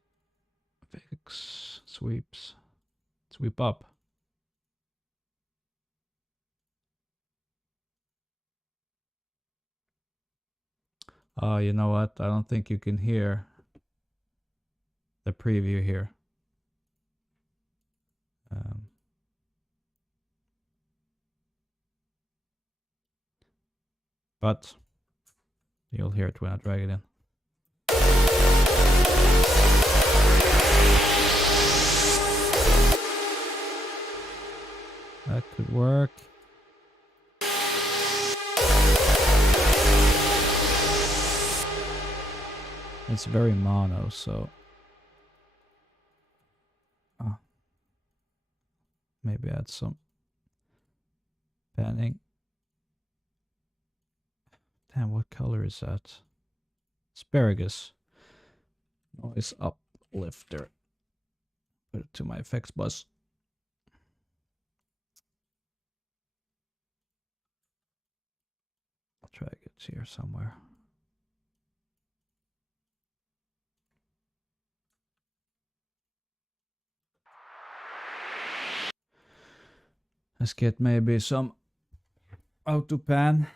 fix, sweeps, sweep up. Oh, you know what? I don't think you can hear the preview here. But you'll hear it when I drag it in. That could work. It's very mono, so maybe add some panning. Damn, what color is that? Asparagus. Noise uplifter. Put it to my effects bus. I'll drag it here somewhere. Let's get maybe some auto pan.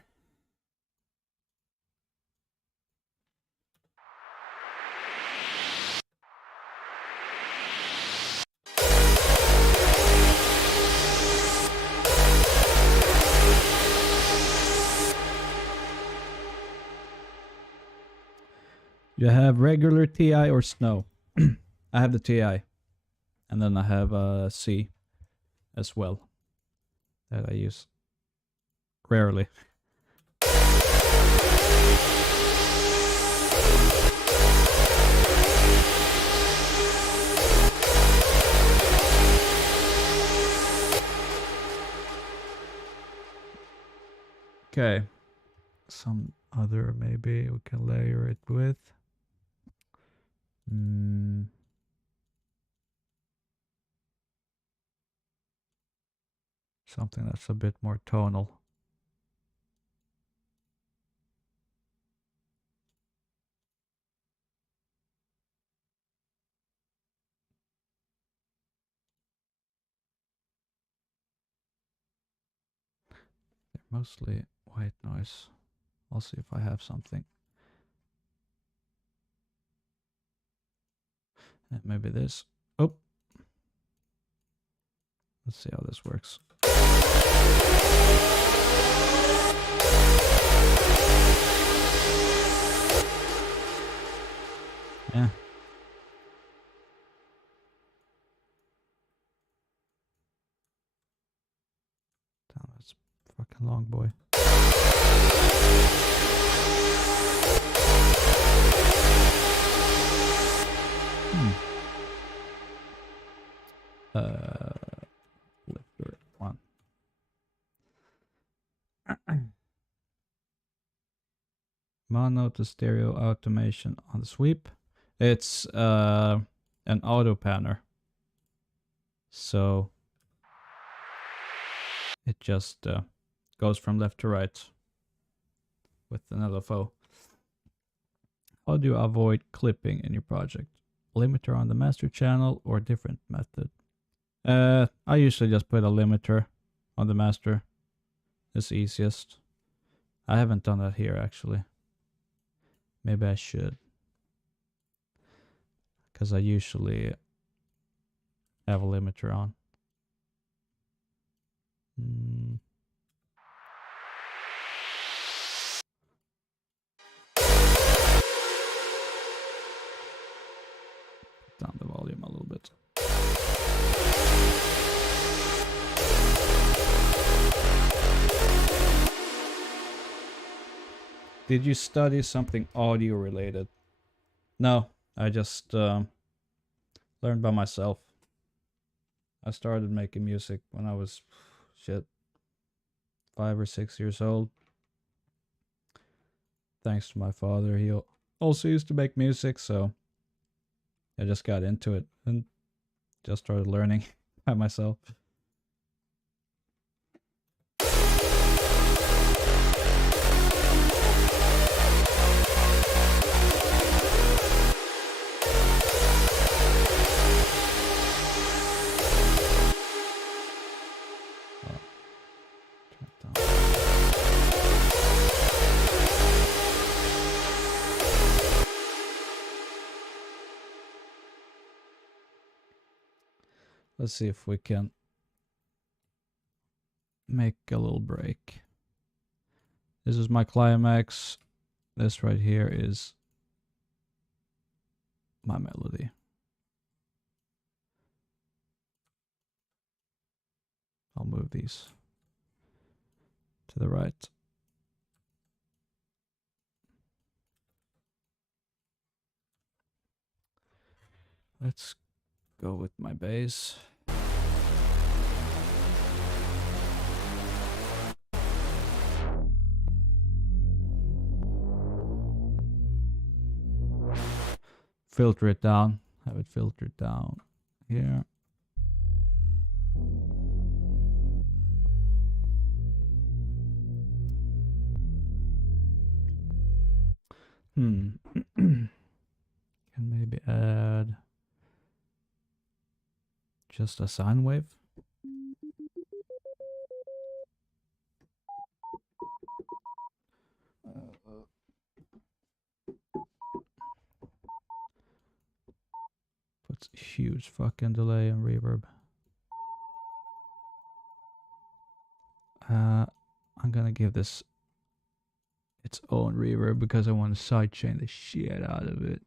You have regular TI or snow? I have the TI. And then I have a C as well. That I use rarely. Okay. Some other maybe we can layer it with. Something that's a bit more tonal. They're mostly white noise. I'll see if I have something. And maybe this. Oh. Let's see how this works. Yeah. Damn, that's fucking long, boy. Lifter 1. Mono to stereo automation on the sweep. It's an auto panner. So it just goes from left to right with an LFO. How do you avoid clipping in your project? Limiter on the master channel or different method? I usually just put a limiter on the master. It's easiest. I haven't done that here actually. Maybe I should. Because I usually have a limiter on. Down the volume a little bit. Did you study something audio related? No, I just learned by myself. I started making music when I was 5 or 6 years old. Thanks to my father. He also used to make music, so I just got into it and just started learning by myself. Let's see if we can make a little break. This is my climax. This right here is my melody. I'll move these to the right. Let's go with my bass. Filter it down. Have it filtered down here. Can maybe add just a sine wave. Puts huge fucking delay and reverb. I'm gonna give this its own reverb because I want to sidechain the shit out of it.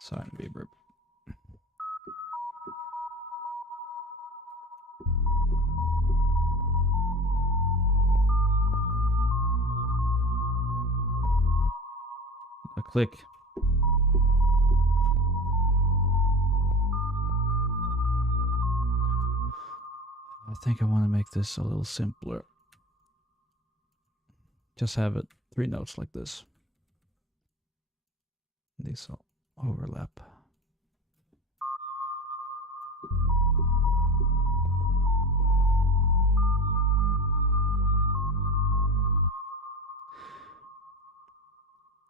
Sine reverb. A click. I think I want to make this a little simpler. Just have it 3 notes like this. These all overlap.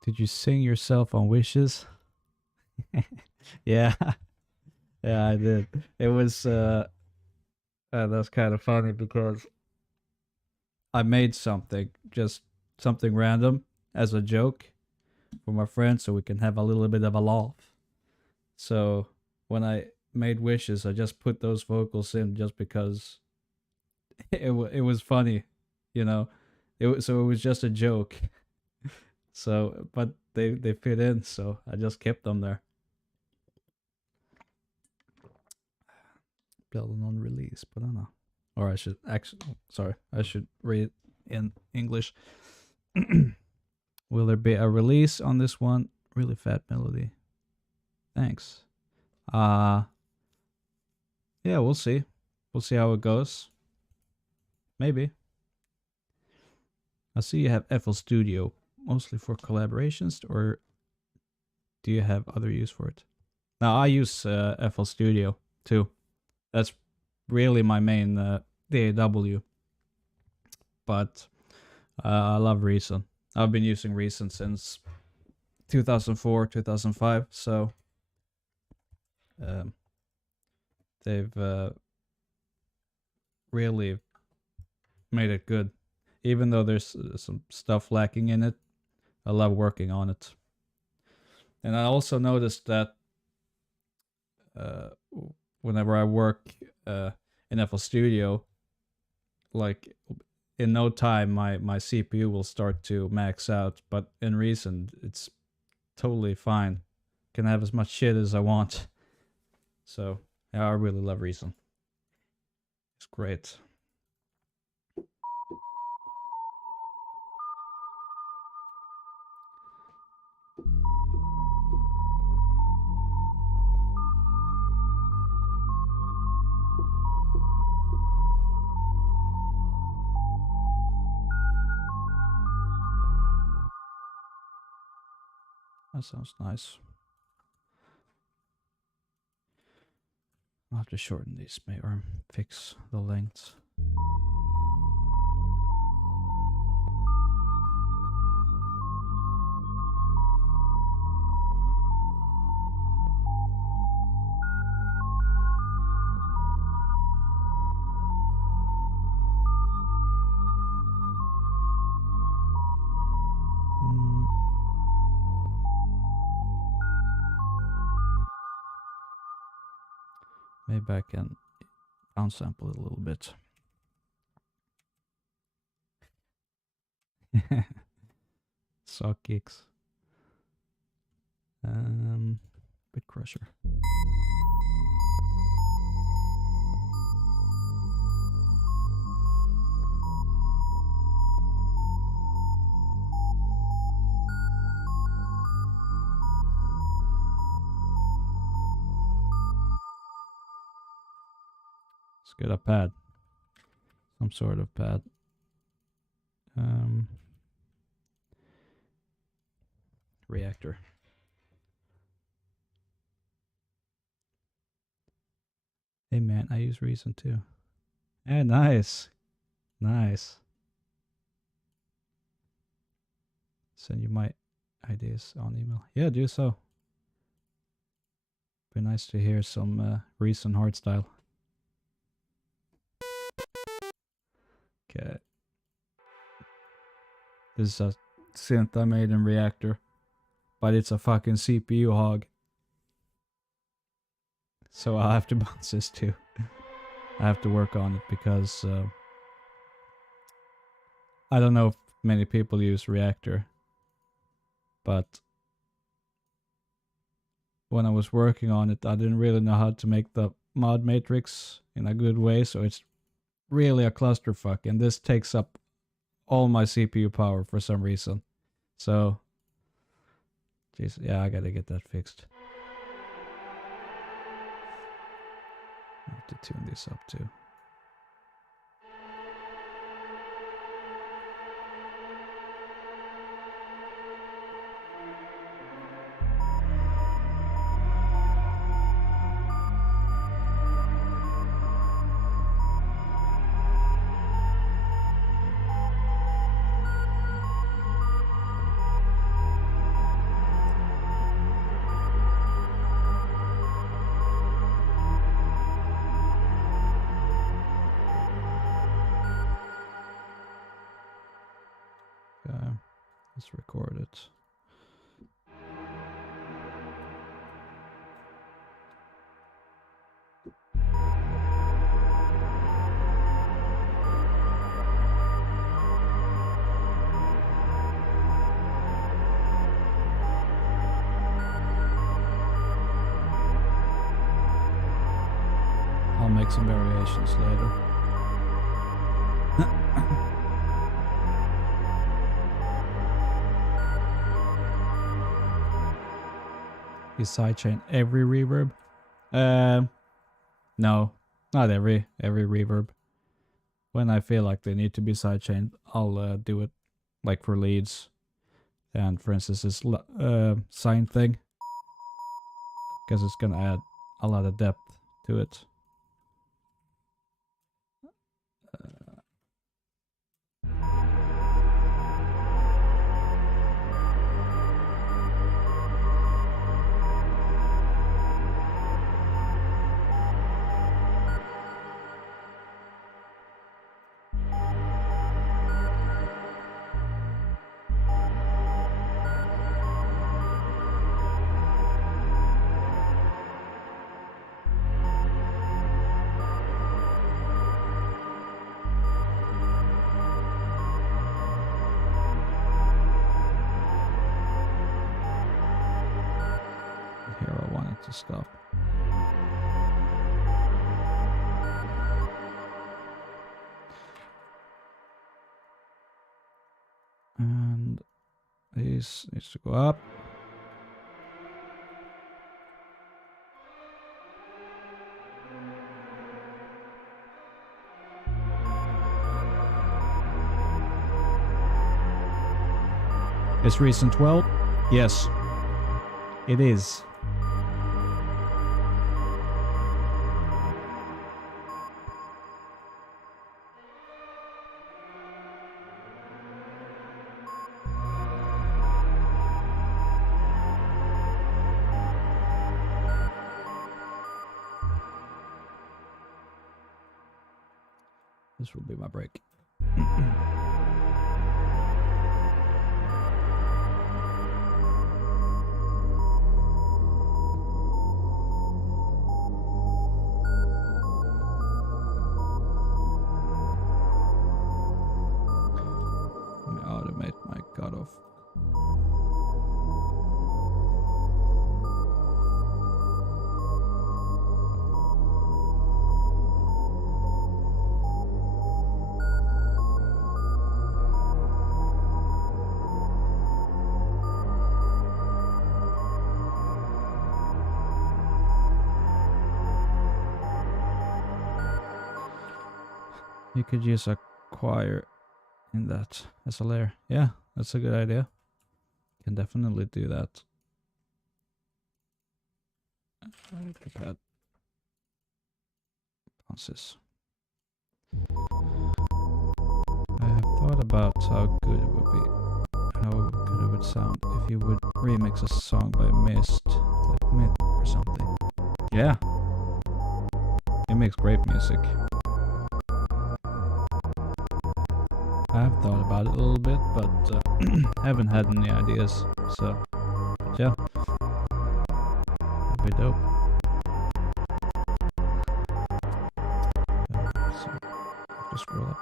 Did you sing yourself on Wishes? Yeah. Yeah, I did. It was that's kind of funny because I made something, just something random as a joke for my friends so we can have a little bit of a laugh. So when I made Wishes, I just put those vocals in just because it was funny, you know. It was just a joke. So, but they fit in, so I just kept them there. Building on release, but I don't know. Or I should actually, sorry, I should read in English. Will there be a release on this one? Really fat melody. Thanks. Yeah, we'll see. We'll see how it goes. Maybe. I see you have FL Studio, mostly for collaborations, or do you have other use for it? Now, I use FL Studio too. That's really my main DAW. But I love Reason. I've been using Reason since 2004, 2005, so they've really made it good. Even though there's some stuff lacking in it, I love working on it. And I also noticed that whenever I work in FL Studio, like in no time my CPU will start to max out, but in Reason it's totally fine. Can have as much shit as I want. So yeah, I really love Reason. It's great. That sounds nice. I'll have to shorten these or fix the lengths. Maybe I can downsample it a little bit. Sock kicks. Bit crusher. Let's get a pad. Some sort of pad. Reactor. Hey man, I use Reason too. Hey, nice. Nice. Send you my ideas on email. Yeah, do so. Be nice to hear some Reason hardstyle. Okay. This is a synth I made in Reactor, but it's a fucking CPU hog. So I'll have to bounce this too. I have to work on it because I don't know if many people use Reactor, but when I was working on it, I didn't really know how to make the mod matrix in a good way, so it's really a clusterfuck, and this takes up all my CPU power for some reason. So, jeez, yeah, I gotta get that fixed. I have to tune this up too. Let's record it. I'll make some variations later. Is sidechain every reverb? No, not every reverb. When I feel like they need to be sidechained, I'll do it, like for leads, and for instance this sine thing, because it's gonna add a lot of depth to it. Here I want it to stop. And this needs to go up. Is Reason 12? Yes, it is. This will be my break. Let me automate my cutoff. You could use a choir in that as a layer. Yeah, that's a good idea. Can definitely do that. Pad bounces. I have thought about how good it would be, how good it would sound if you would remix a song by Mist, like Myth or something. Yeah, it makes great music. I've thought about it a little bit, but haven't had any ideas. So, yeah, that'd be dope. So, just scroll up.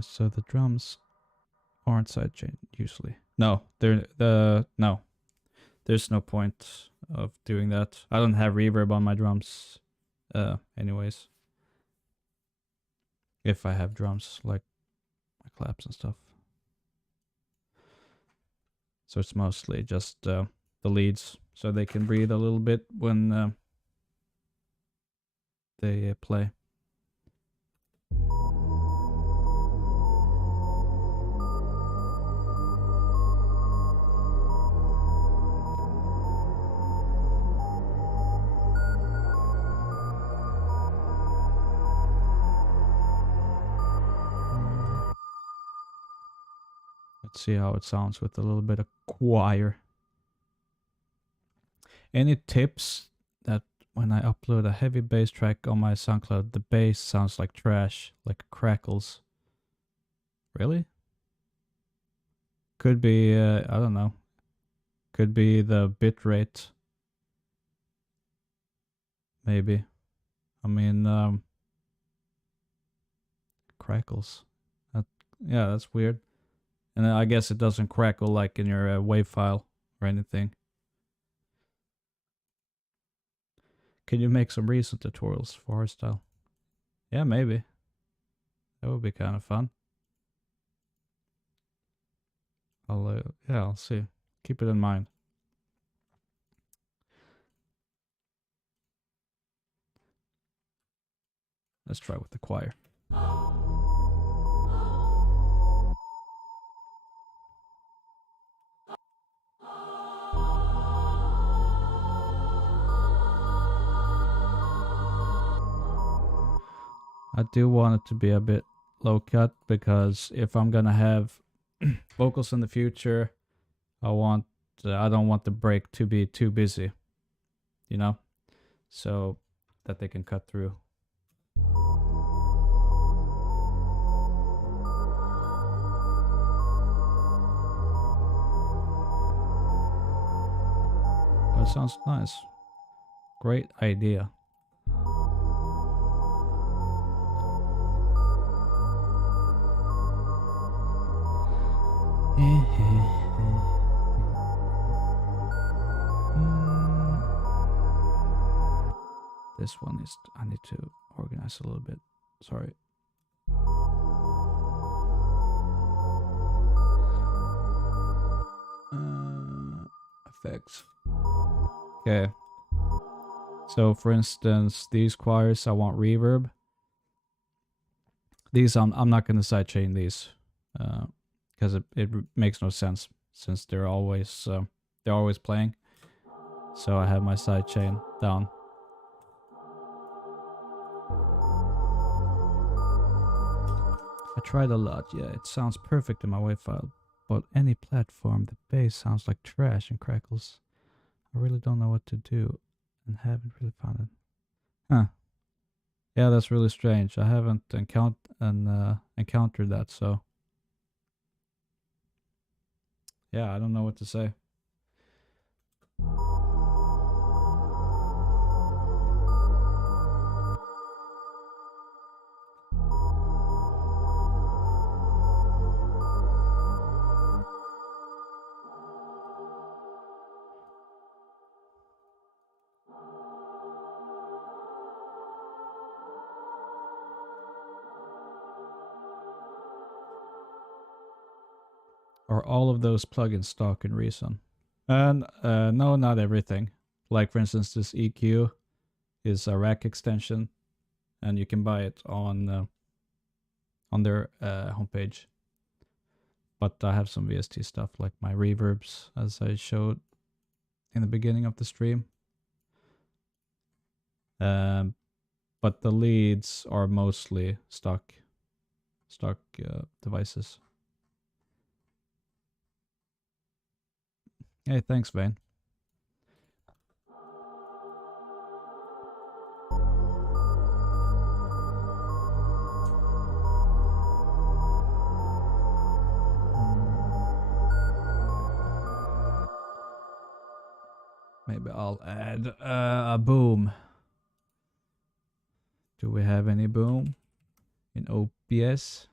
So the drums aren't sidechained usually. No, no. There's no point of doing that. I don't have reverb on my drums, anyways. If I have drums, like my claps and stuff. So it's mostly just the leads, so they can breathe a little bit when they play. Let's see how it sounds with a little bit of choir. Any tips that when I upload a heavy bass track on my SoundCloud, the bass sounds like trash, like crackles? Really? Could be, I don't know. Could be the bit rate. Maybe. I mean, crackles. Yeah, that's weird. And I guess it doesn't crackle like in your WAV file or anything. Can you make some recent tutorials for Hardstyle? Yeah, maybe. That would be kind of fun. I'll see. Keep it in mind. Let's try with the choir. I do want it to be a bit low cut because if I'm gonna have vocals in the future, I don't want the break to be too busy, you know, so that they can cut through. That sounds nice. Great idea. This one is, I need to organize a little bit. Sorry. Effects. Okay. So for instance, these choirs, I want reverb. These I'm not gonna sidechain these, because it makes no sense since they're always playing. So I have my sidechain down. I tried a lot, yeah, it sounds perfect in my WAV file, but any platform, the bass sounds like trash and crackles. I really don't know what to do and haven't really found it. Huh. Yeah, that's really strange. I haven't encountered that, so yeah, I don't know what to say. Are all of those plugins stock in Reason? And no, not everything. Like for instance, this EQ is a rack extension, and you can buy it on their homepage. But I have some VST stuff like my reverbs, as I showed in the beginning of the stream. But the leads are mostly stock devices. Hey, thanks, Vane. Maybe I'll add a boom. Do we have any boom in OBS?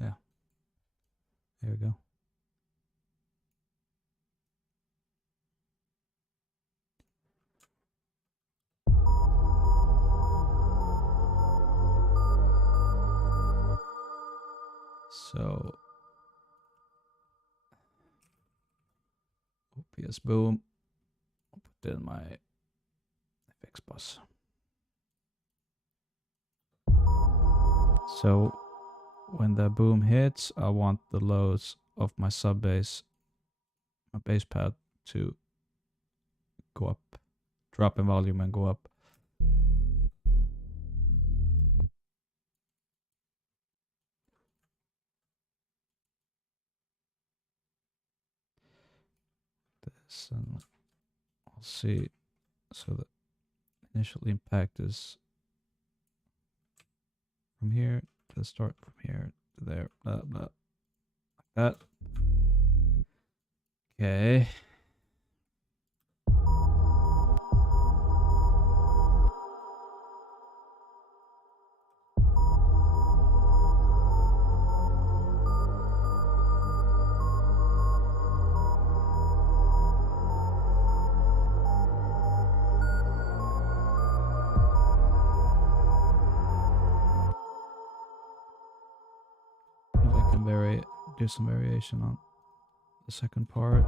Yeah. There we go. So OBS boom. I'll put it in my FX bus. So when the boom hits, I want the lows of my sub bass, my bass pad, to go up, drop in volume and go up. This, and I'll see. So the initial impact is from here to the start, from here to there, blah, blah, like that. Okay. Maybe I can do some variation on the second part.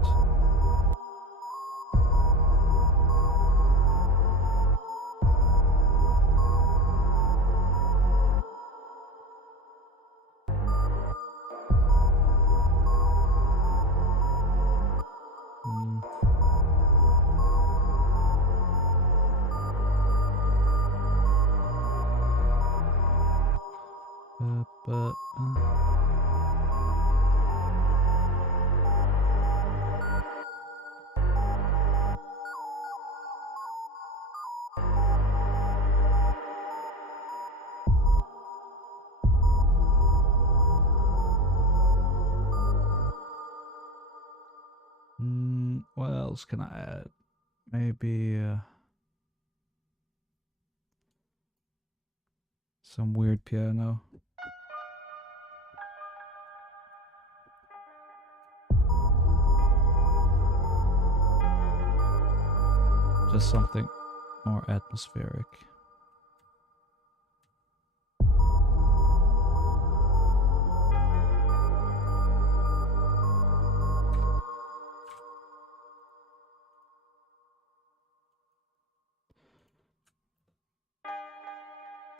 What else can I add? Maybe some weird piano. Just something more atmospheric.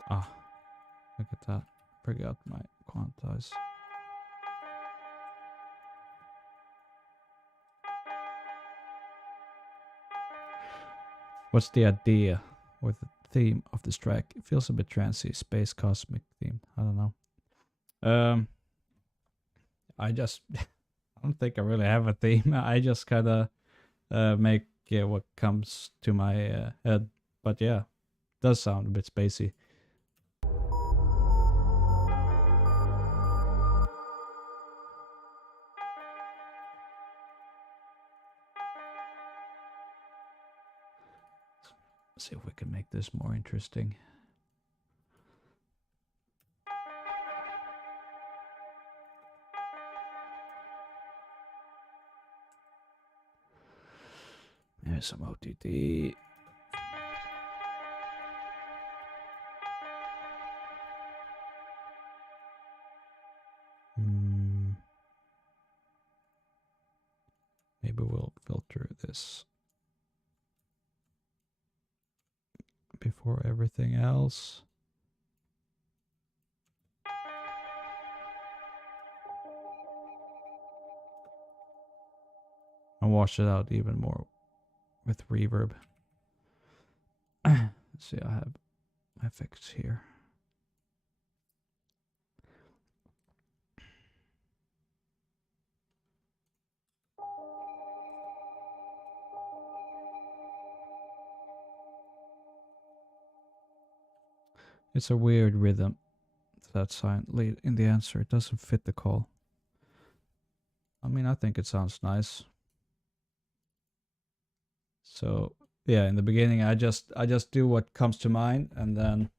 Ah, look at that. Forgot my quantize. What's the idea or the theme of this track? It feels a bit trancy, space cosmic theme. I don't know. I just I don't think I really have a theme. I just kind of make what comes to my head. But yeah, it does sound a bit spacey. Let's see if we can make this more interesting. There's some OTT. Maybe we'll filter this before everything else. And wash it out even more with reverb. Let's see, I have effects here. It's a weird rhythm, that sign lead in the answer. It doesn't fit the call. I mean, I think it sounds nice. So yeah, in the beginning, I just do what comes to mind, and then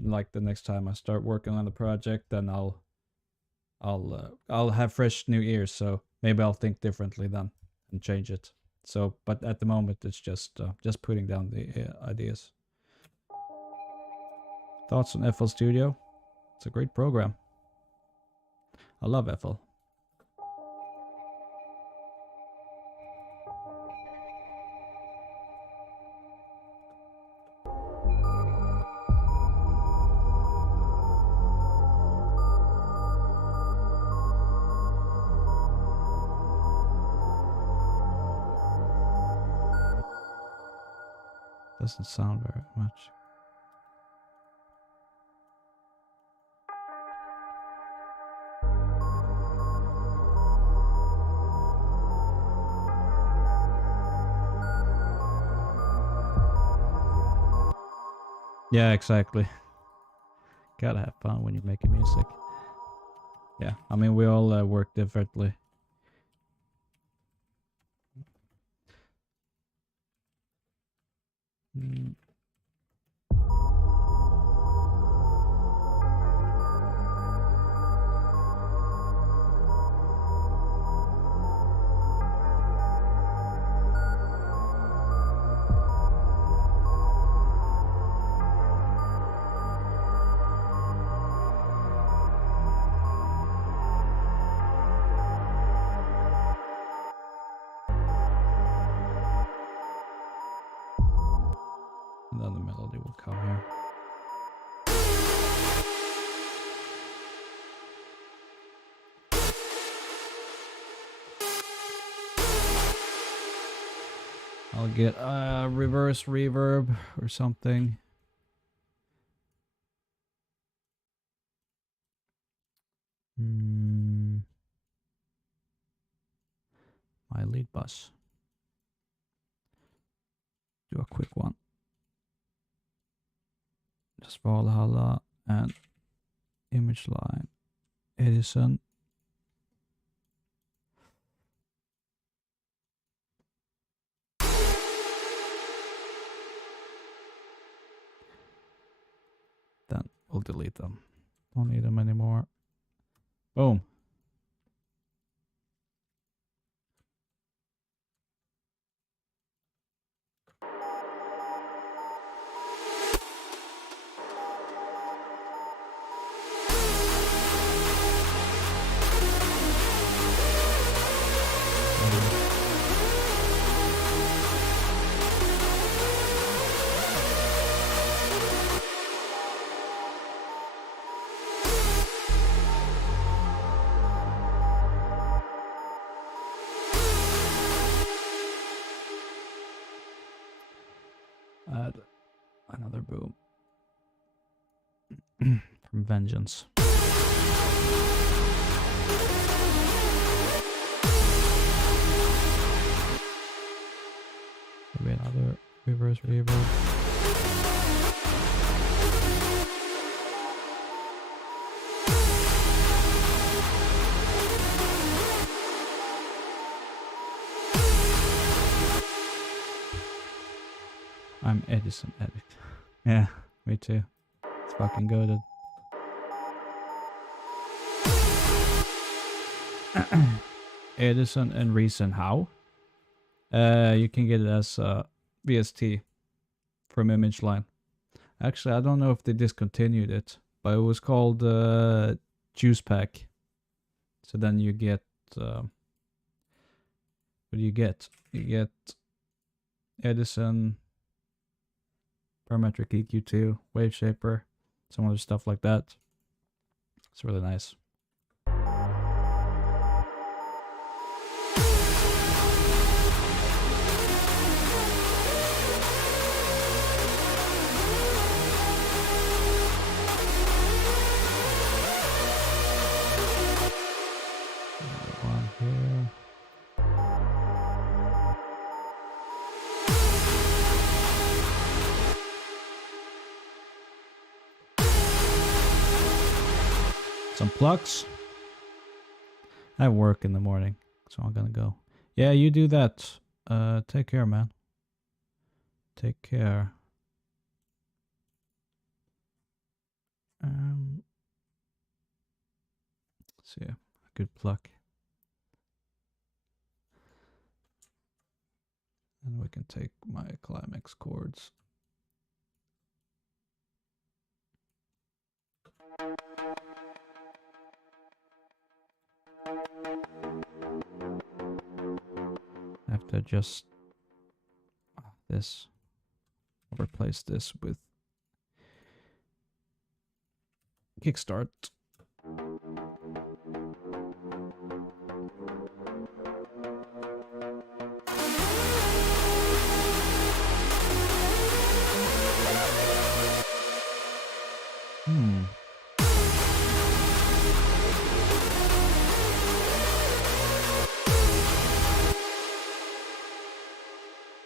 like the next time I start working on the project, then I'll have fresh new ears. So maybe I'll think differently then and change it. So, but at the moment, it's just putting down the ideas. Thoughts on FL Studio? It's a great program. I love FL. Doesn't sound very much. Yeah, exactly. Gotta have fun when you're making music. Yeah, I mean, we all work differently. And then the melody will come here. I'll get a reverse reverb or something. My lead bus. Do a quick one. Just Valhalla and image line. Edison. Then we'll delete them. Don't need them anymore. Boom. Add another boom from Vengeance. Chorus reverb. I'm Edison addict. Yeah, me too. It's fucking goated. Edison and Reason how? You can get it as VST from Image Line. Actually, I don't know if they discontinued it, but it was called Juice Pack. So then you get what do you get? You get Edison, Parametric EQ2, Wave Shaper, some other stuff like that. It's really nice. One here. Some plucks. I have work in the morning, so I'm gonna go. Yeah, you do that. Take care, man. Take care. Let's see, a good pluck. And we can take my climax chords. I have to adjust this. I'll replace this with kickstart.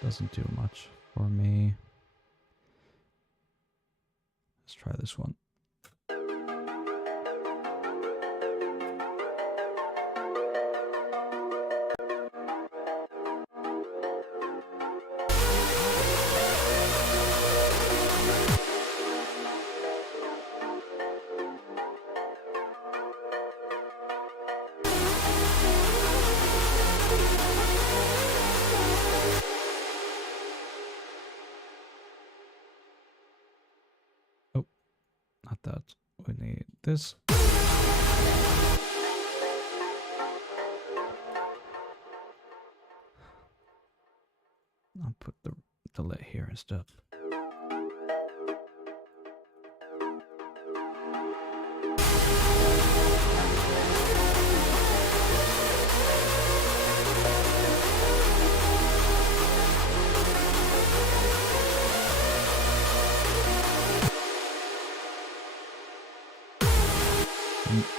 Doesn't do much for me. Let's try this one. Not that. We need this. I'll put the delay here instead.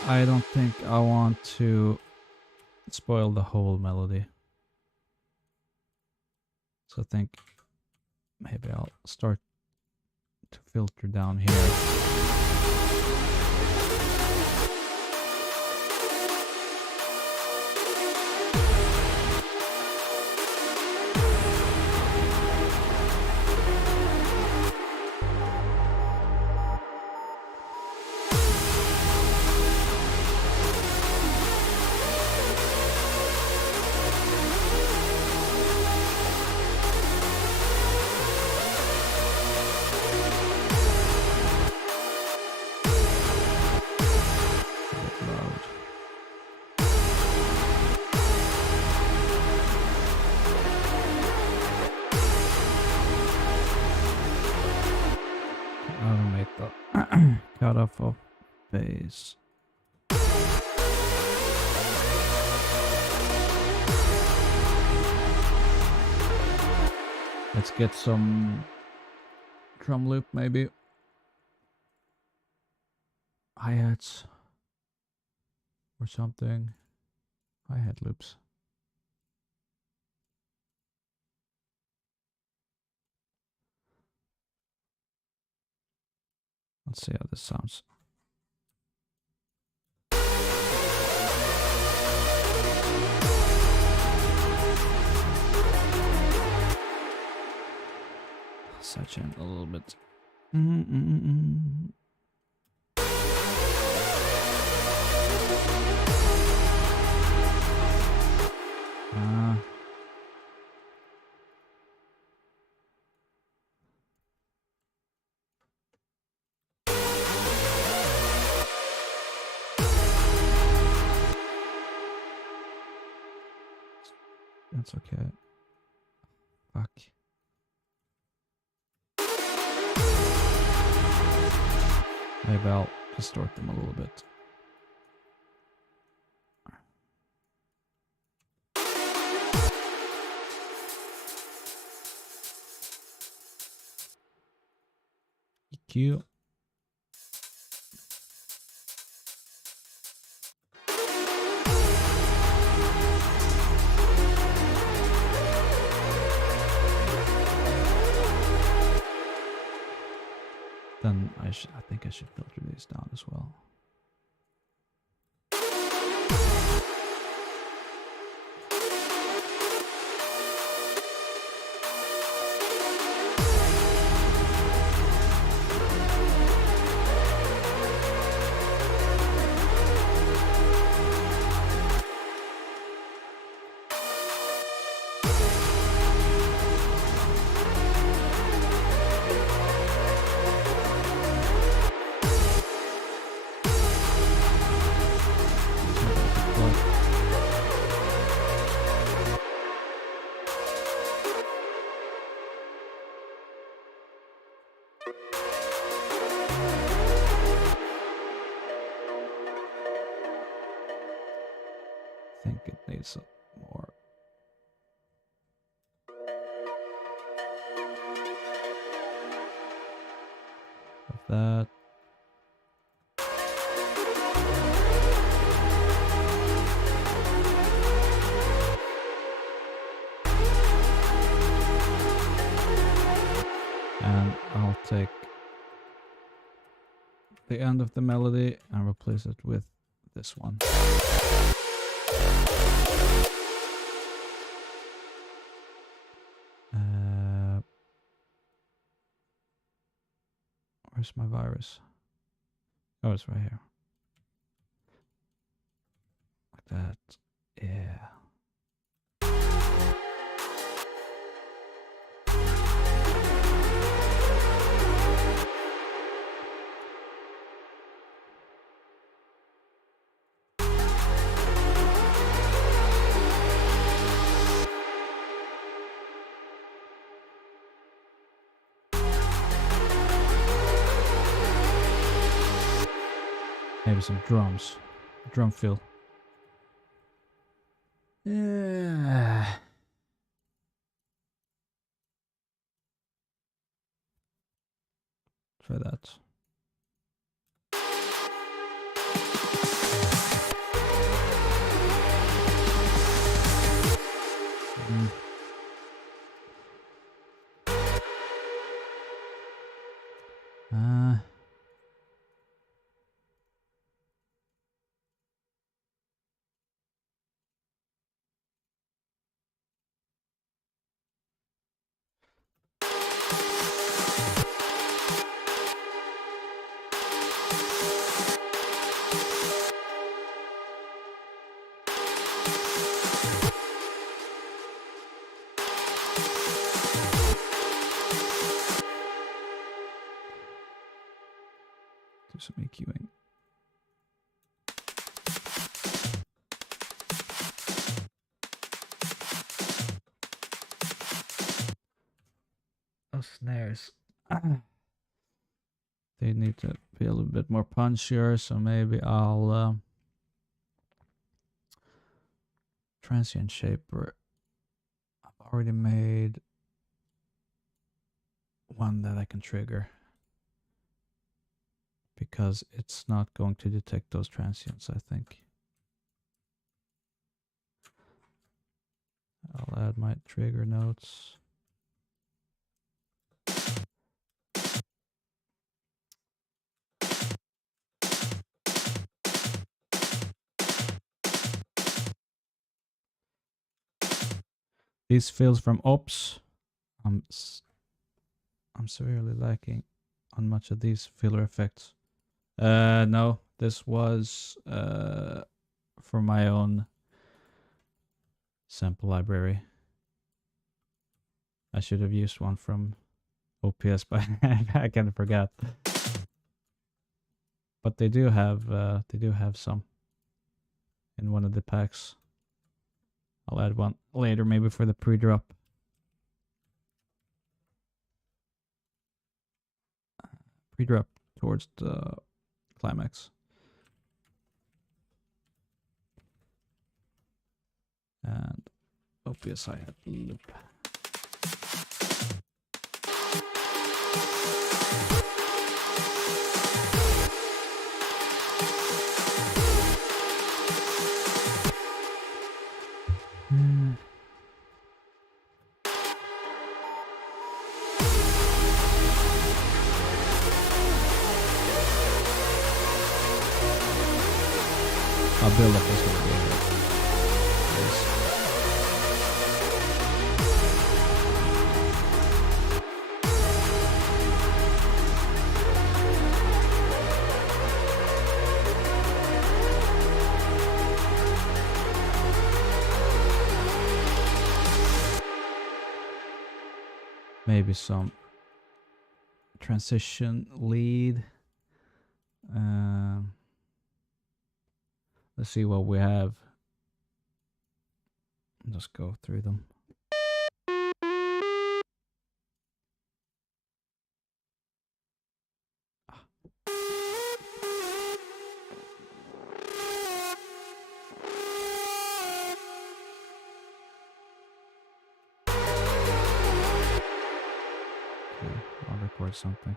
I don't think I want to spoil the whole melody. So I think maybe I'll start to filter down here. Cutoff of bass. Let's get some drum loop maybe. Hi-hats or something. Hi-hat loops. Let's see how this sounds. Sidechain a little bit. That's okay. Fuck. Maybe I'll distort them a little bit. EQ. Then I think I should filter these down as well. I think it needs more. Of that. And I'll take the end of the melody and replace it with this one. Where's my virus? Oh, it's right here. Like that. Yeah. Maybe some drums. Drum fill. Yeah. Try that. Do some EQing. Those snares. They need to be a little bit more punchier, so maybe I'll transient shaper. I've already made one that I can trigger because it's not going to detect those transients, I think. I'll add my trigger notes. These fills from Ops, I'm severely lacking on much of these filler effects. No, this was for my own sample library. I should have used one from OPS, but I kind of forgot. But they do have some in one of the packs. I'll add one later, maybe for the pre-drop. Pre-drop towards the climax. And OPS hi-hat loop. I'll build up this one again. Maybe some transition lead. Let's see what we have. Just go through them. I'll record something.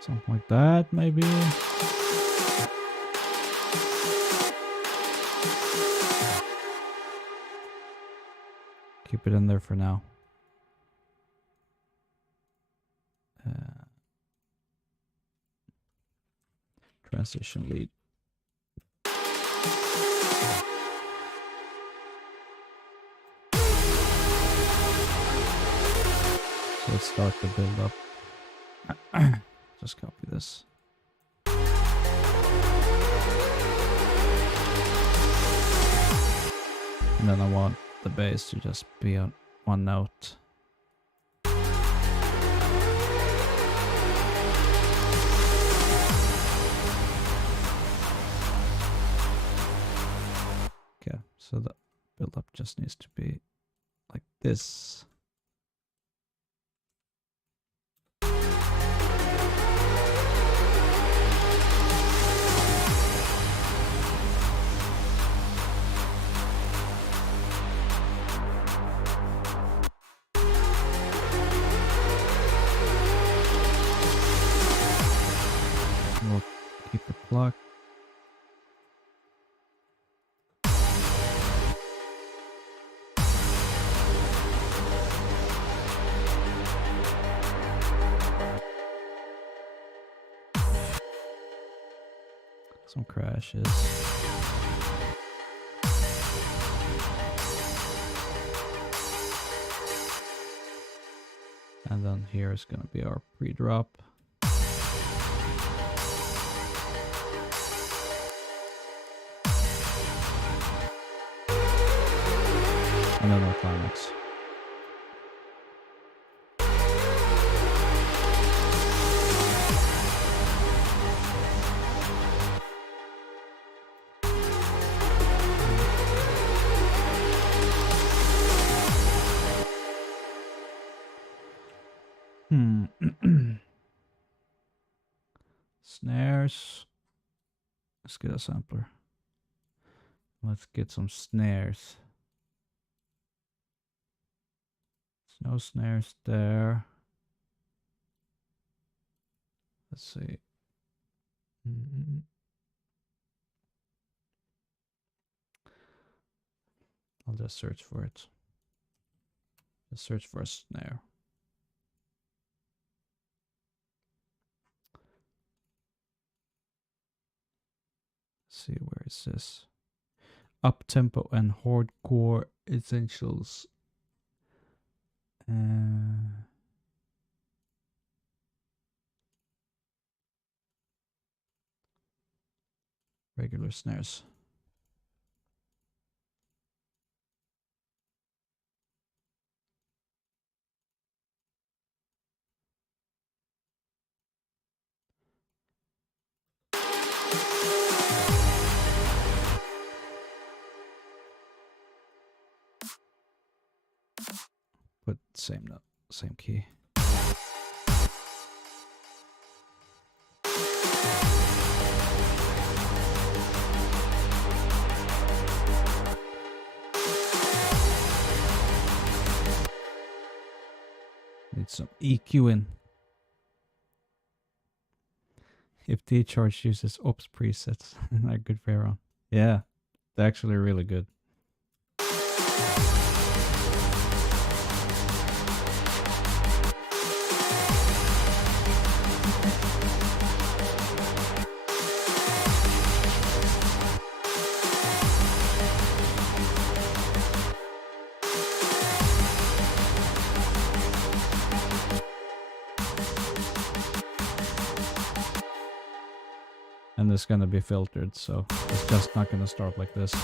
Something like that, maybe. Keep it in there for now. Transition lead. So let's start the build up. Just copy this. And then I want the bass to just be on one note. Okay, so the build up just needs to be like this. We'll keep the clock. Some crashes. And then here is going to be our pre-drop. And then our climax. Snares. Let's get a sampler. Let's get some snares. There's no snares there. Let's see. I'll just search for it. Just search for a snare. Let's see, where is this? Up tempo and hardcore essentials. Regular snares. Put same note, same key. Need some EQing. If D-Charge uses ops presets, they're good for everyone. Yeah, they're actually really good. And it's gonna be filtered, so it's just not gonna start like this.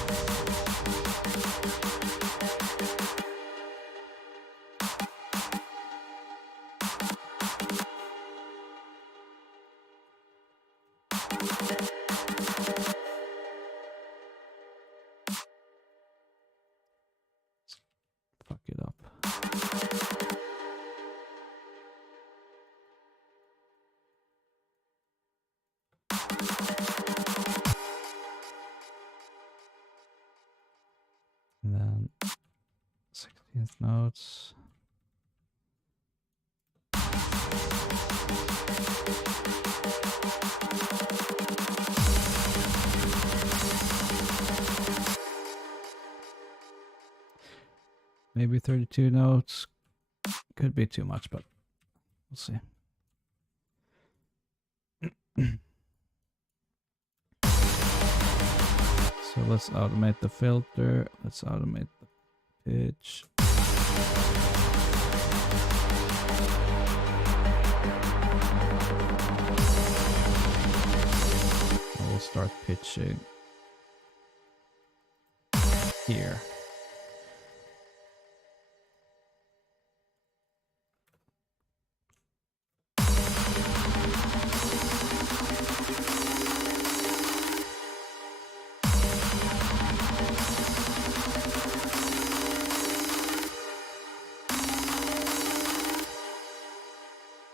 Fuck it up. And then 16th notes. Maybe 32 notes. Could be too much, but we'll see. So let's automate the filter. Let's automate the pitch. I will start pitching here.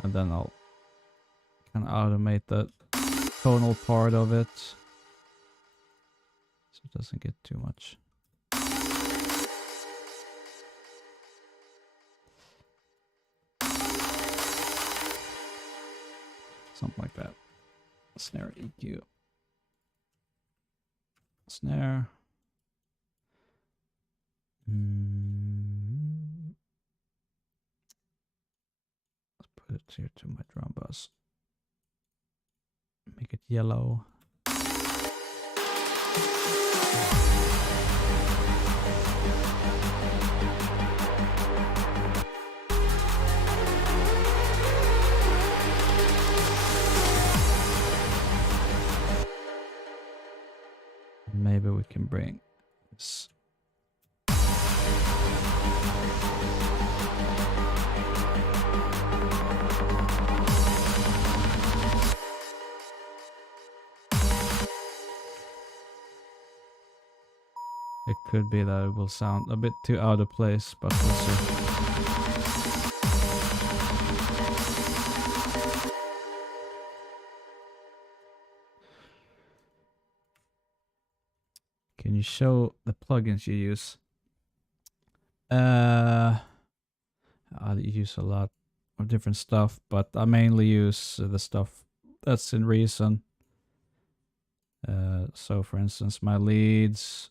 And then I'll kind of automate the tonal part of it, so it doesn't get too much. Something like that. Snare EQ. Snare. Put it here to my drum bus. Make it yellow. Maybe we can bring this. It could be that it will sound a bit too out of place, but we'll see. Can you show the plugins you use? I use a lot of different stuff, but I mainly use the stuff that's in Reason. So for instance, my leads,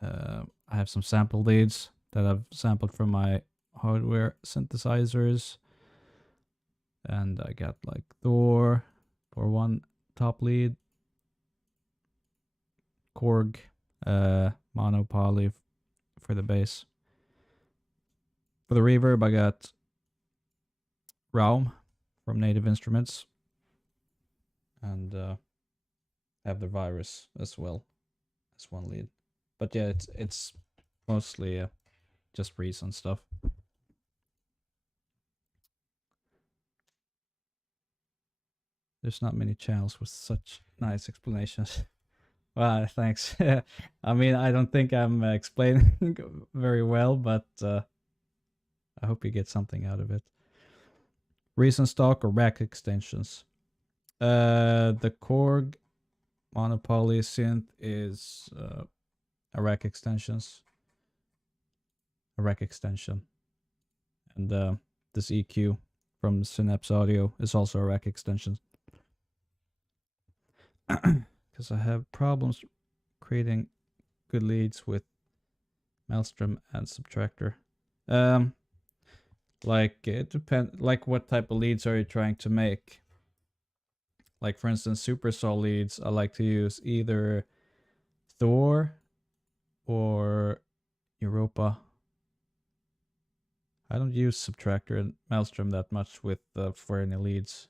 I have some sample leads that I've sampled from my hardware synthesizers. And I got like Thor for one top lead, Korg, mono poly for the bass. For the reverb, I got Raum from Native Instruments, and have the Virus as well as one lead. But yeah, it's mostly just Reason stuff. There's not many channels with such nice explanations. Well, thanks. I mean, I don't think I'm explaining very well, but I hope you get something out of it. Reason stock or rack extensions. The Korg Monopoly synth is a rack extension. And this EQ from Synapse Audio is also a rack extension. Because I have problems creating good leads with Maelstrom and Subtractor. Like it depends. Like what type of leads are you trying to make? Like for instance, Supersaw leads, I like to use either Thor or Europa. I don't use Subtractor and Maelstrom that much with for any leads.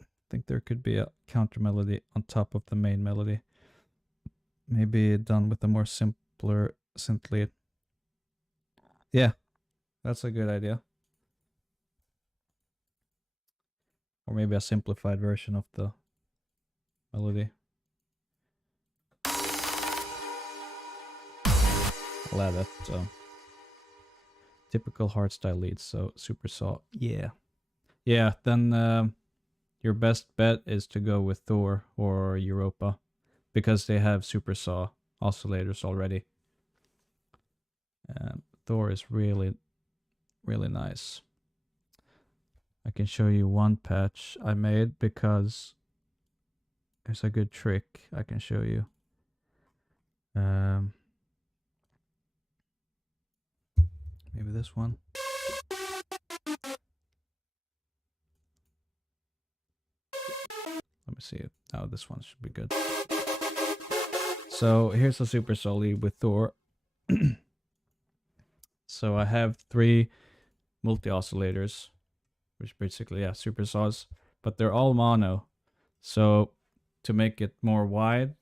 I think there could be a counter melody on top of the main melody. Maybe done with a more simpler synth lead. Yeah, that's a good idea. Or maybe a simplified version of the melody. I'll add that typical hardstyle leads, so Supersaw. Yeah. Yeah, then your best bet is to go with Thor or Europa, because they have Supersaw oscillators already. Thor is really, really nice. I can show you one patch I made because there's a good trick I can show you. Maybe this one. Let me see it. Oh, this one should be good. So here's a Supersaw lead with Thor. So I have 3 multi-oscillators, which basically, yeah, Supersaws, but they're all mono. So to make it more wide,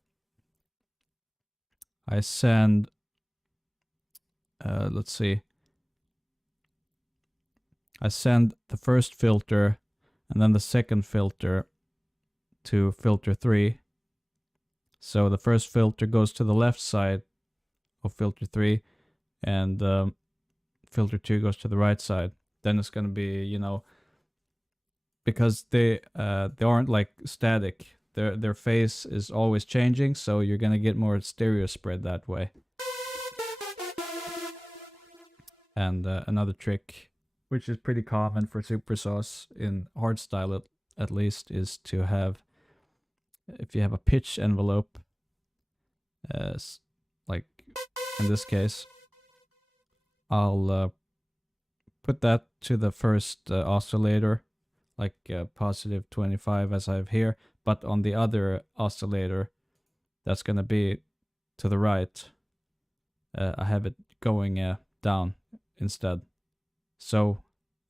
I send, let's see, I send the first filter and then the second filter to filter 3. So the first filter goes to the left side of filter 3 and filter 2 goes to the right side. Then it's going to be, you know, because they aren't like static. Their phase is always changing, so you're going to get more stereo spread that way. And another trick, which is pretty common for Supersaws in hardstyle at least, is to have, if you have a pitch envelope, like in this case, I'll put that to the first oscillator, like positive 25 as I have here, but on the other oscillator, that's going to be to the right. I have it going down instead. So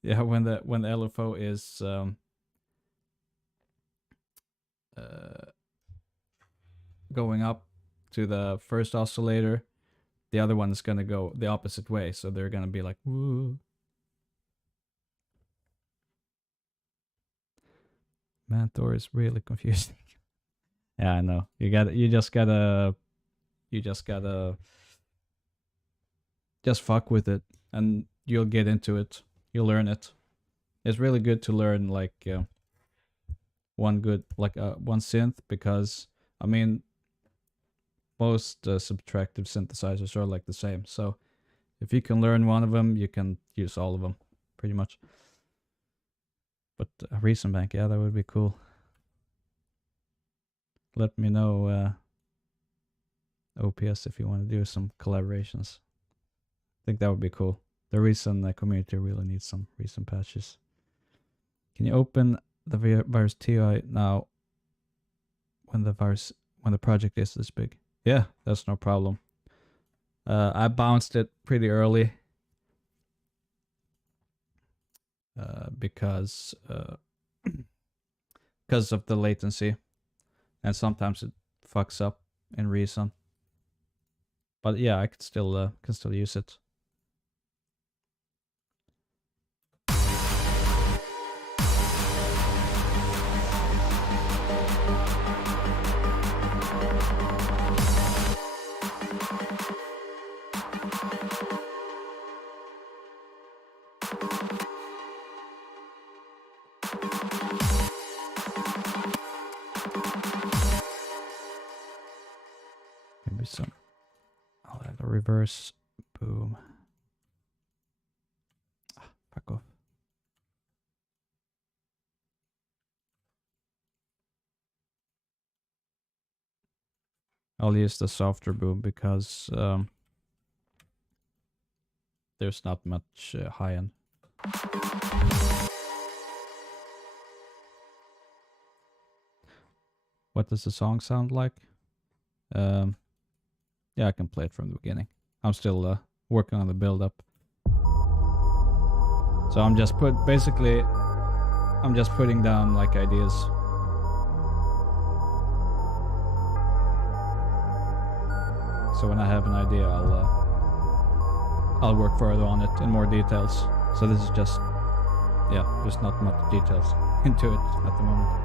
yeah, when the LFO is going up to the first oscillator, the other one is going to go the opposite way. So they're going to be like, woo. Man, Thor is really confusing. Yeah, I know. You just gotta just fuck with it and you'll get into it. You'll learn it. It's really good to learn like one synth, because I mean most subtractive synthesizers are like the same. So if you can learn one of them, you can use all of them pretty much. but a recent bank, yeah, that would be cool. Let me know, OPS, if you want to do some collaborations. I think that would be cool. The recent community really needs some recent patches. Can you open the virus TI now when the project is this big? Yeah, that's no problem. I bounced it pretty early because of the latency, and sometimes it fucks up in reason. But yeah, I can still use it. Maybe some. I'll add a reverse. Boom. Fuck off. I'll use the softer boom because there's not much high end. What does the song sound like? Yeah, I can play it from the beginning. I'm still working on the build up. So I'm just putting down like ideas. So when I have an idea, I'll work further on it in more details. So this is just, yeah, there's not much details into it at the moment.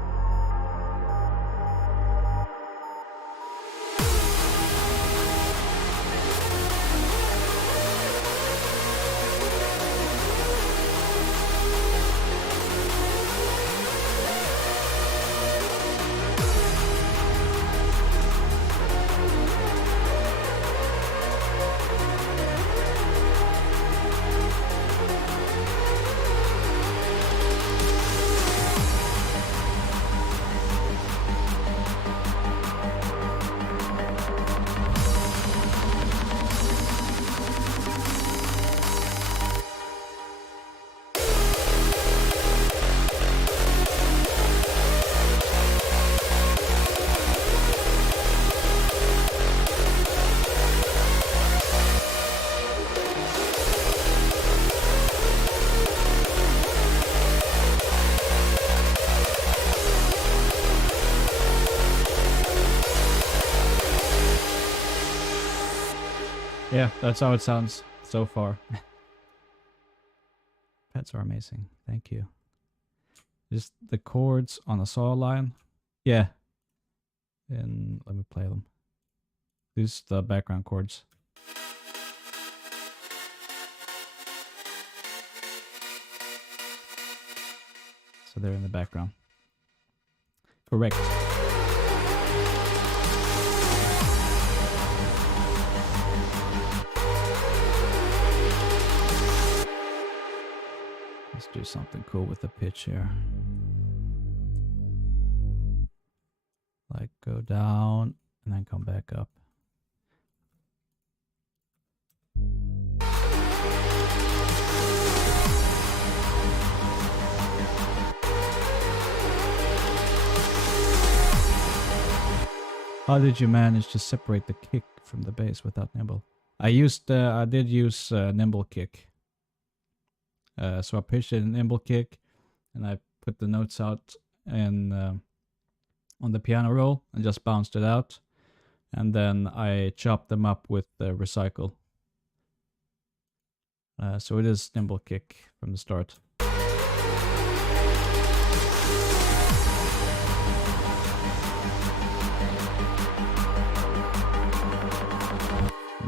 Yeah, that's how it sounds so far. Pets are amazing. Thank you. Just the chords on a saw line. Yeah. And let me play them. These are the background chords. So they're in the background. Correct. Let's do something cool with the pitch here. Like go down and then come back up. How did you manage to separate the kick from the bass without nimble? I did use nimble kick. So I pitched it in nimble kick, and I put the notes out and on the piano roll and just bounced it out, and then I chopped them up with the recycle. So it is nimble kick from the start. I'll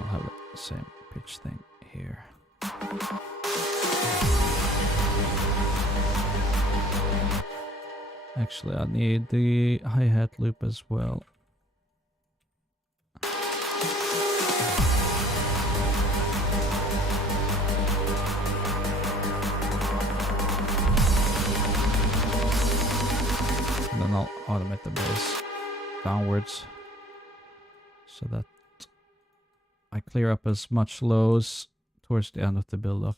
have the same pitch thing here. Actually, I need the hi-hat loop as well. automate the bass downwards so that I clear up as much lows towards the end of the build-up.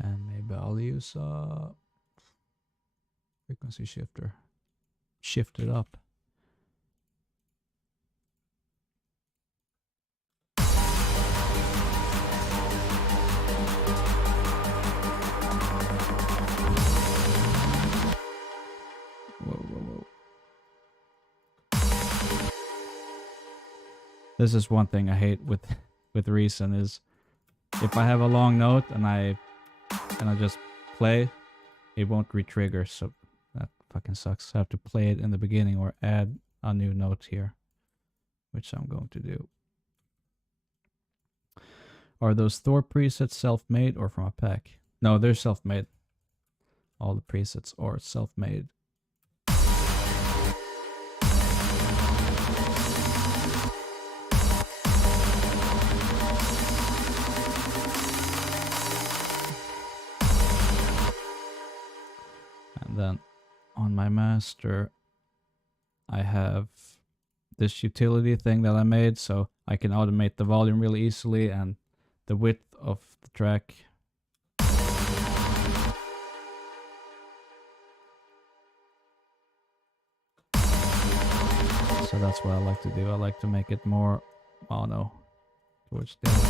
And maybe I'll use a frequency shifter. Shift it up. This is one thing I hate with Reason is if I have a long note and I just play, it won't re-trigger, so that fucking sucks. I have to play it in the beginning or add a new note here, which I'm going to do. Are those Thor presets self-made or from a pack? No, they're self-made. All the presets are self-made. Then on my master, I have this utility thing that I made so I can automate the volume really easily and the width of the track. So that's what I like to do. I like to make it more mono towards the end.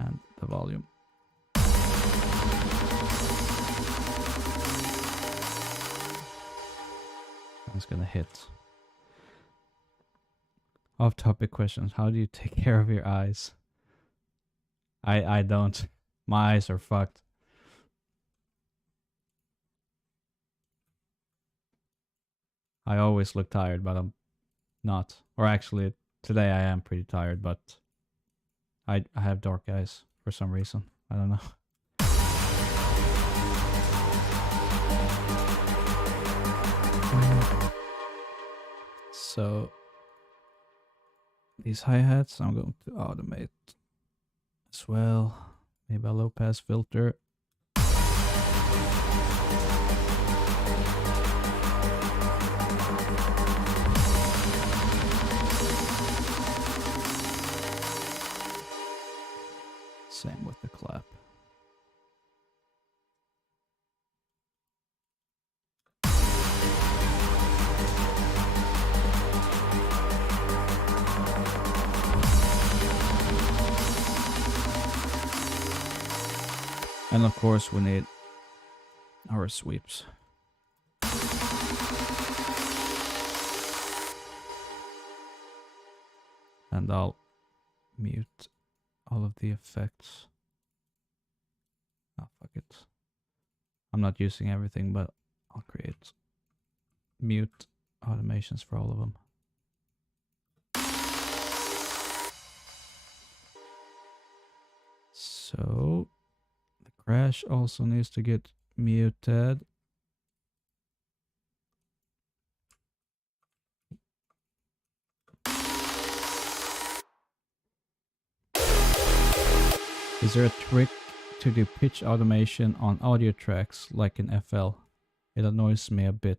And the volume. It's gonna hit. Off-topic questions. How do you take care of your eyes? I don't. My eyes are fucked. I always look tired, but I'm not. Or actually, today I am pretty tired, but I have dark eyes for some reason. I don't know. So these hi-hats I'm going to automate as well. Maybe a low pass filter. Same with the clap. And of course we need our sweeps. And I'll mute all of the effects. Oh, fuck it. I'm not using everything, but I'll create mute automations for all of them. So the crash also needs to get muted. Is there a trick to do pitch automation on audio tracks like in FL? It annoys me a bit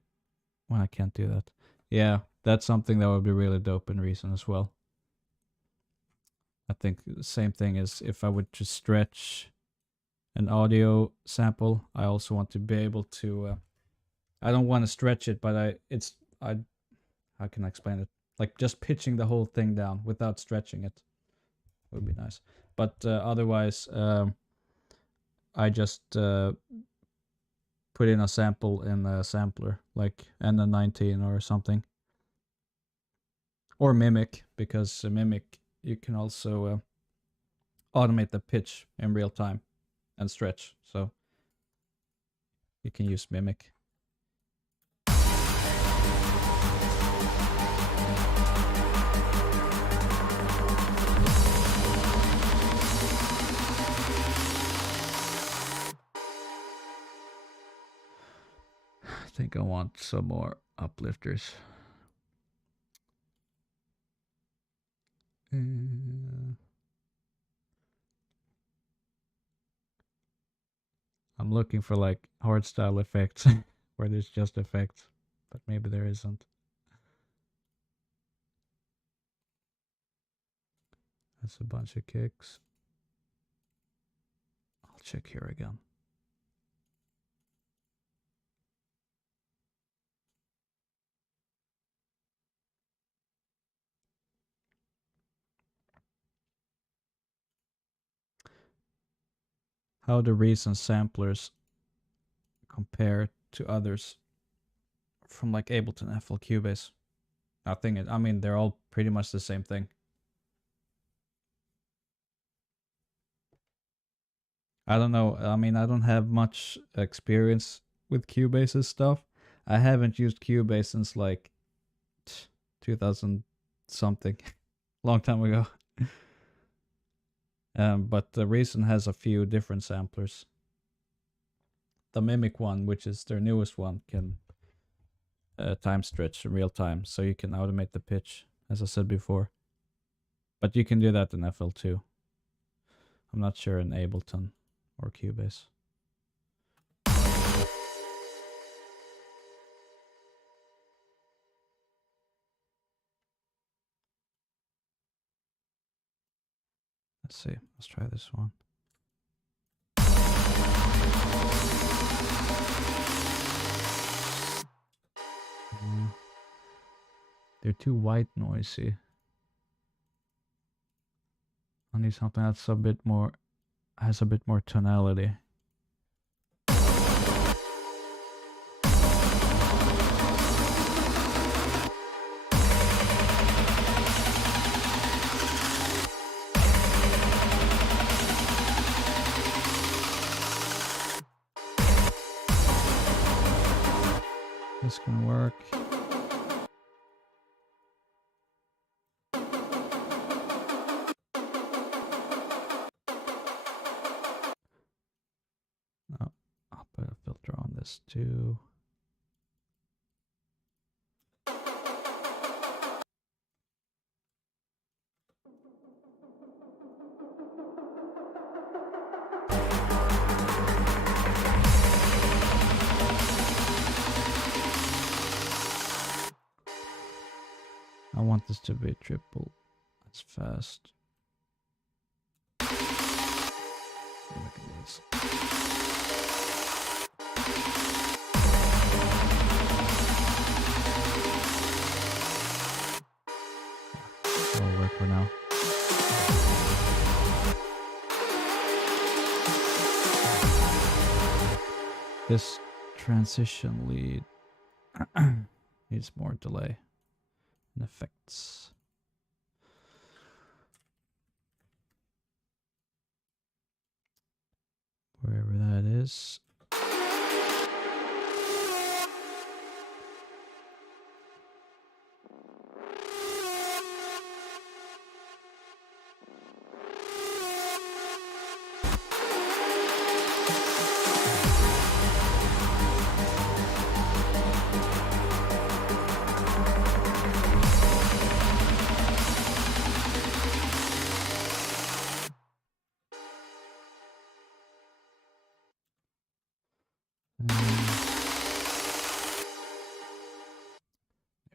when I can't do that. Yeah, that's something that would be really dope in Reason as well. I think the same thing is if I would just stretch an audio sample, I also want to be able to I don't want to stretch it, but how can I explain it? Like just pitching the whole thing down without stretching it would be nice. But otherwise, I just put in a sample in a sampler, like N19 or something. Or Mimic, because Mimic, you can also automate the pitch in real time and stretch. So you can use Mimic. think I want some more uplifters. I'm looking for like hardstyle effects where there's just effects, but maybe there isn't. That's a bunch of kicks. I'll check here again. How do recent samplers compare to others from like Ableton, FL, Cubase? Nothing. I mean, they're all pretty much the same thing. I don't know. I mean, I don't have much experience with Cubase's stuff. I haven't used Cubase since like 2000 something, long time ago. But the Reason has a few different samplers. The Mimic one, which is their newest one, can time stretch in real time, so you can automate the pitch, as I said before. But you can do that in FL too. I'm not sure in Ableton or Cubase. Let's see. Let's try this one. They're too white noisy. I need something that's a bit more, has a bit more tonality. This can work. Oh, I'll put a filter on this too. I want this to be triple as fast. Look at this. It'll work for now. This transition lead needs more delay and effects. Wherever that is.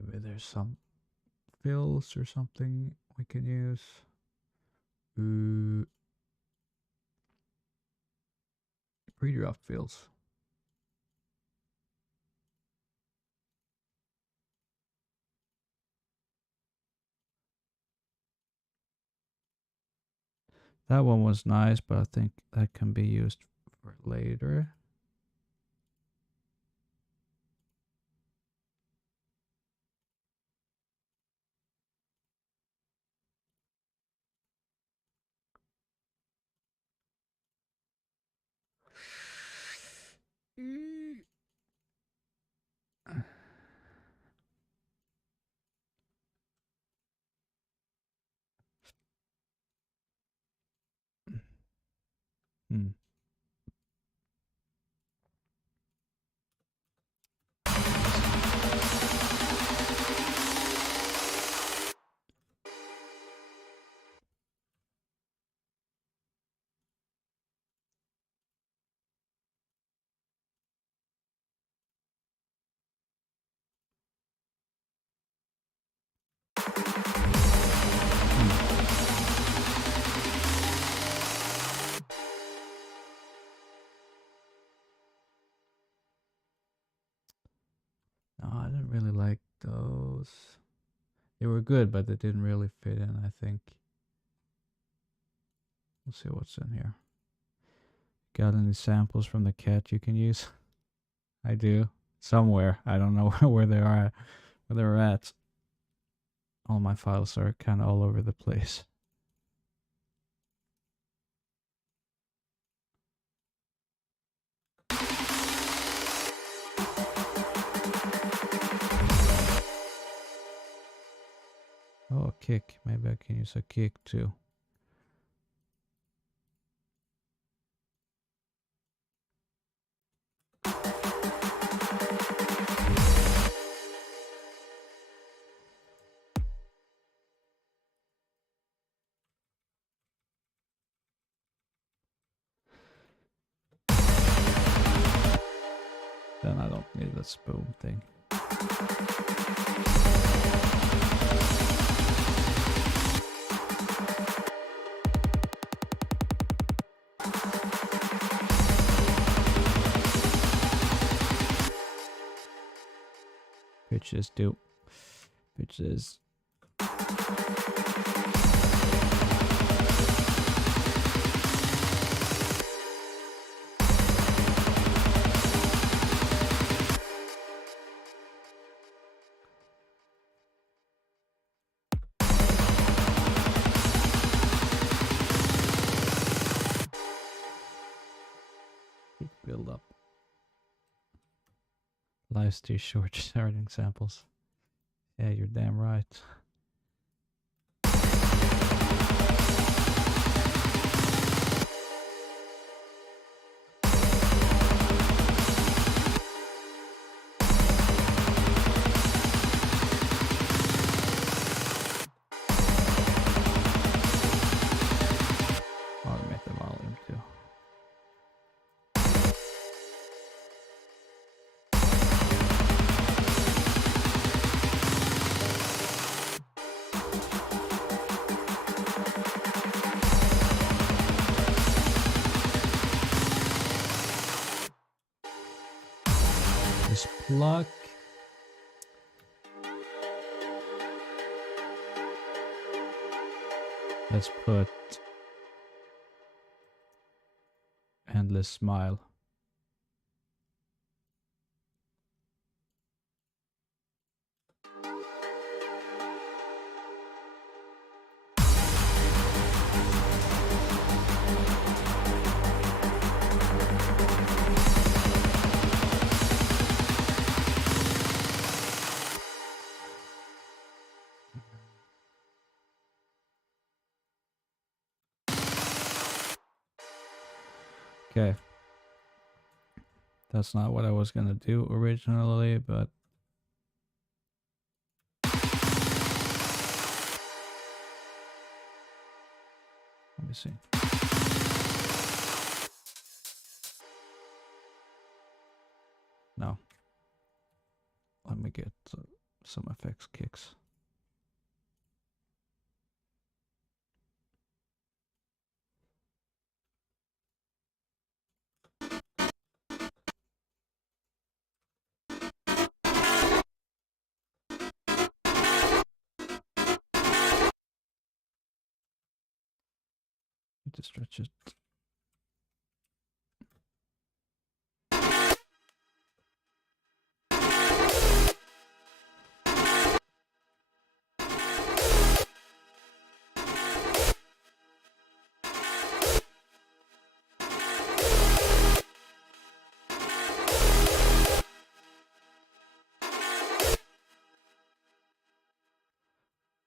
Maybe there's some fills or something we can use. Pre-drop fills. That one was nice, but I think that can be used for later. they were good, but they didn't really fit in, I think. We'll see what's in here. Got any samples from the cat you can use? I do. Somewhere. I don't know where they are, where they're at. All my files are kind of all over the place. Oh, a kick. Maybe I can use a kick too. Then I don't need the spoon thing. Pitches do. Pitches. Build up. Life's too short starting samples. Yeah, you're damn right. Automate the volume too. This plug. Let's put endless smile. Okay. That's not what I was gonna do originally, but let me see. No. Let me get some effects kicks. Need to stretch it.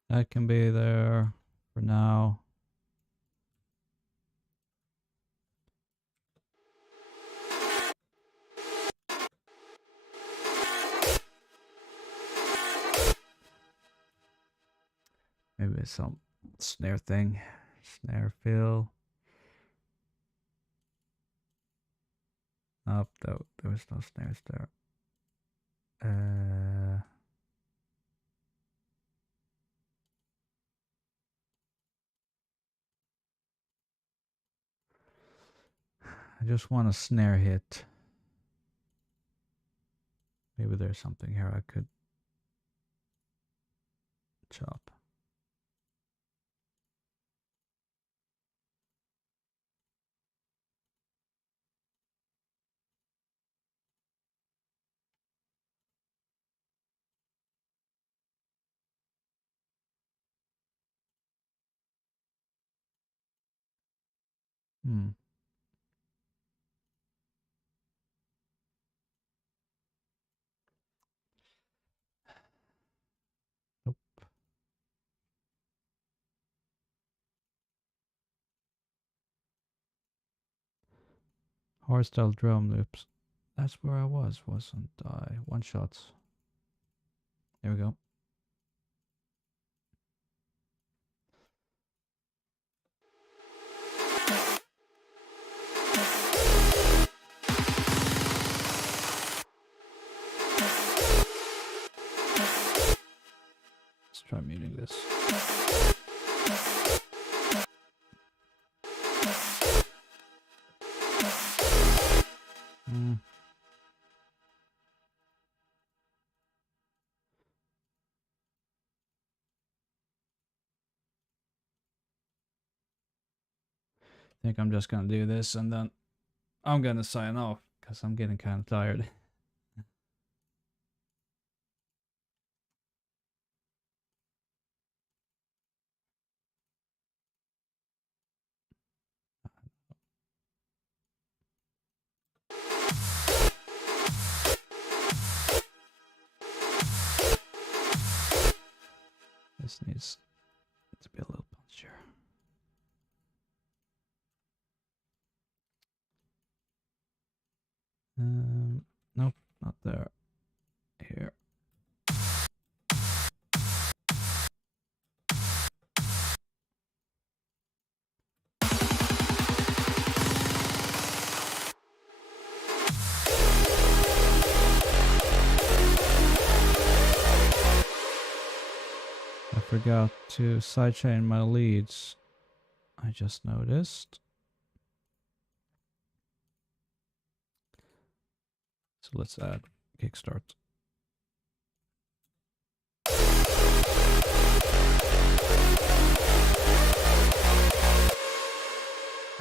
That can be there for now. Maybe some snare thing. Snare fill. Nope, there was no snares there. I just want a snare hit. Maybe there's something here I could chop. Hmm. Nope. Hardstyle drum loops. That's where I was, wasn't I? One shots. There we go. Let's try muting this. I think I'm just gonna do this and then I'm gonna sign off because I'm getting kind of tired. This needs to be a little punchier. Nope, not there. Here. I forgot to sidechain my leads. I just noticed. So let's add kickstart.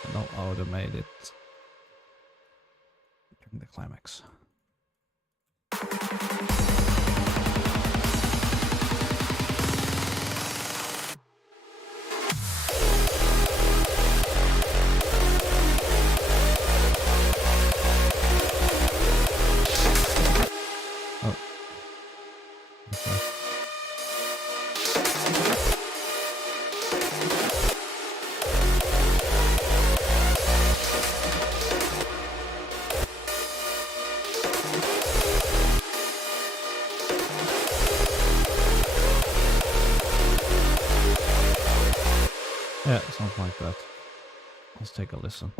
And I'll automate it during the climax. Oh. Okay. Yeah, something like that. Let's take a listen.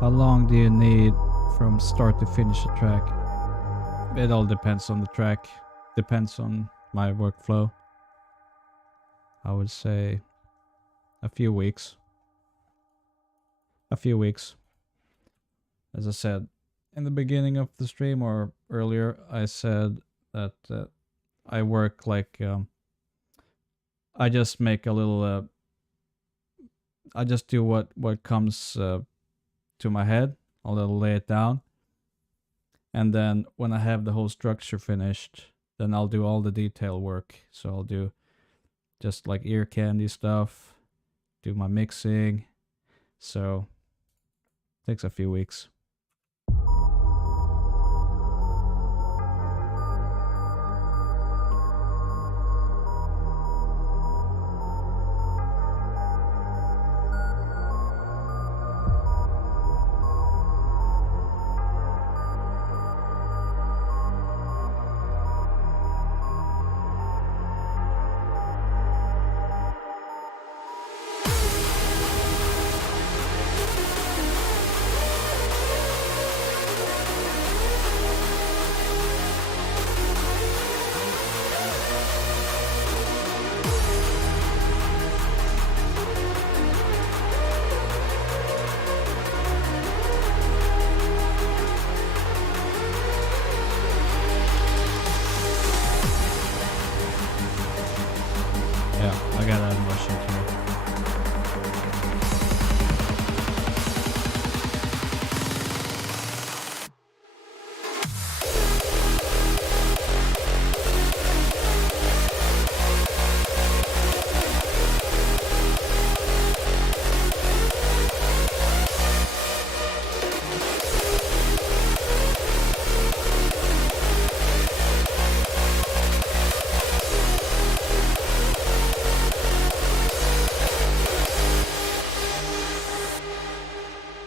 How long do you need from start to finish a track? It all depends on the track. Depends on my workflow. I would say a few weeks. A few weeks. As I said in the beginning of the stream or earlier, I said that I work like I just make a little. I just do what comes to my head. I'll lay it down, and then when I have the whole structure finished, then I'll do all the detail work. So I'll do just like ear candy stuff, do my mixing. So it takes a few weeks.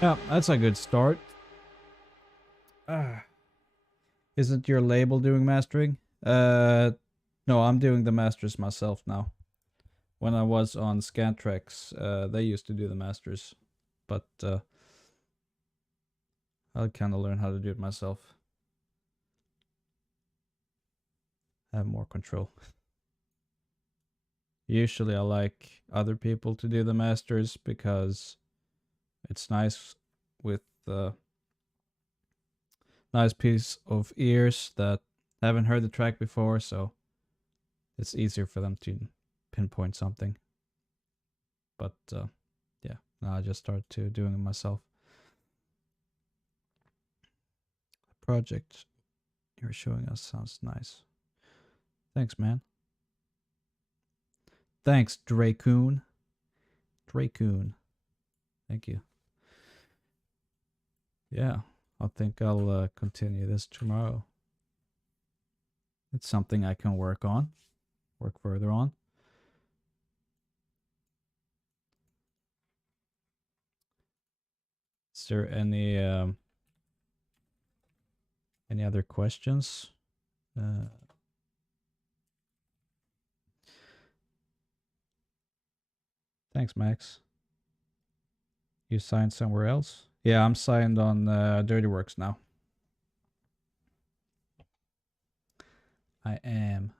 Yeah, that's a good start. Isn't your label doing mastering? No, I'm doing the masters myself now. When I was on Scantrax, they used to do the masters, but I'll kind of learn how to do it myself. I have more control. Usually I like other people to do the masters because it's nice with nice piece of ears that haven't heard the track before, so it's easier for them to pinpoint something. But yeah, now I just started to doing it myself. The project you're showing us sounds nice. Thanks, man. Thanks, Dracoon. Dracoon. Thank you. Yeah, I think I'll continue this tomorrow. It's something I can work further on. Is there any other questions? Thanks, Max. You signed somewhere else? Yeah, I'm signed on Dirty Works now. I am.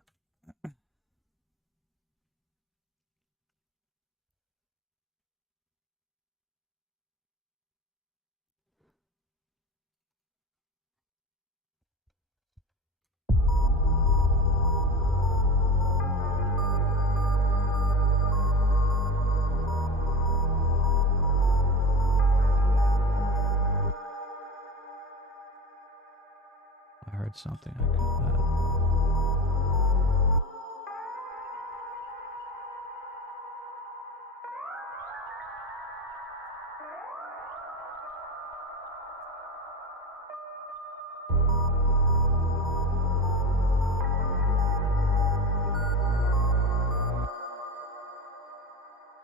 I heard something I could add.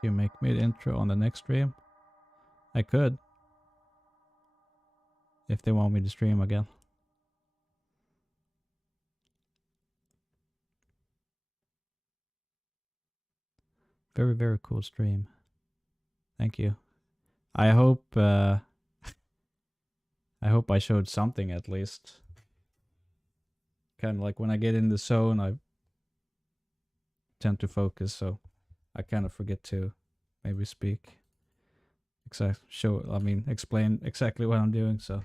You make mid intro on the next stream? I could. If they want me to stream again. Very, very cool stream. Thank you. I hope I showed something at least. Kind of like when I get in the zone, I tend to focus, so I kind of forget to maybe speak. Explain exactly what I'm doing, so.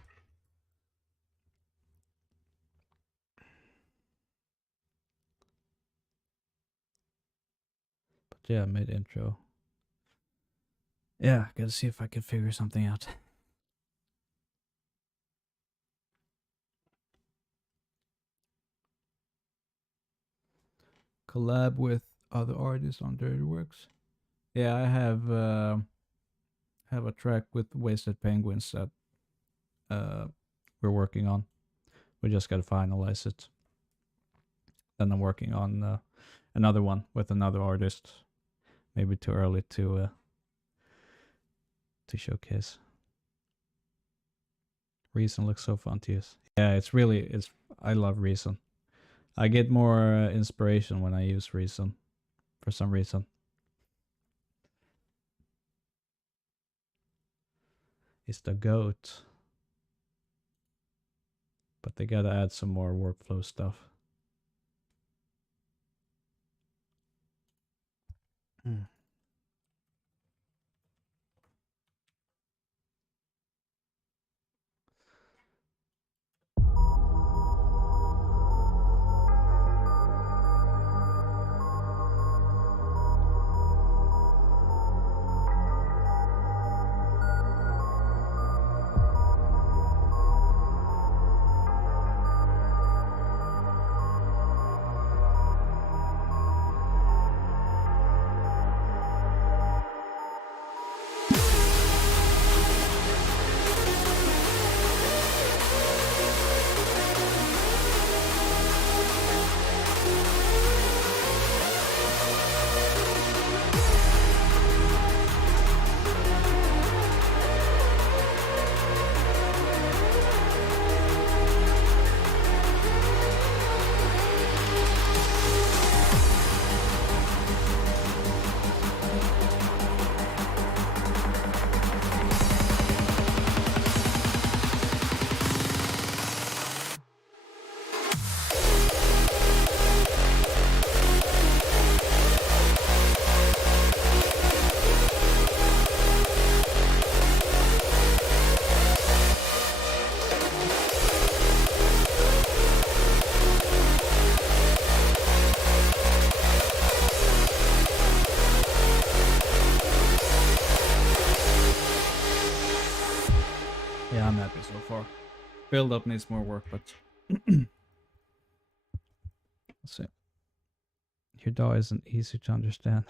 But yeah, mid intro. Yeah, gotta see if I can figure something out. Collab with other artists on Dirty Works. Yeah, I have a track with Wasted Penguins that we're working on. We just gotta finalize it. Then I'm working on another one with another artist. Maybe too early to showcase. Reason looks so fun to use. Yeah, I love Reason. I get more inspiration when I use Reason for some reason. It's the GOAT. But they gotta add some more workflow stuff. build up needs more work, but let's see. Your DAW isn't easy to understand.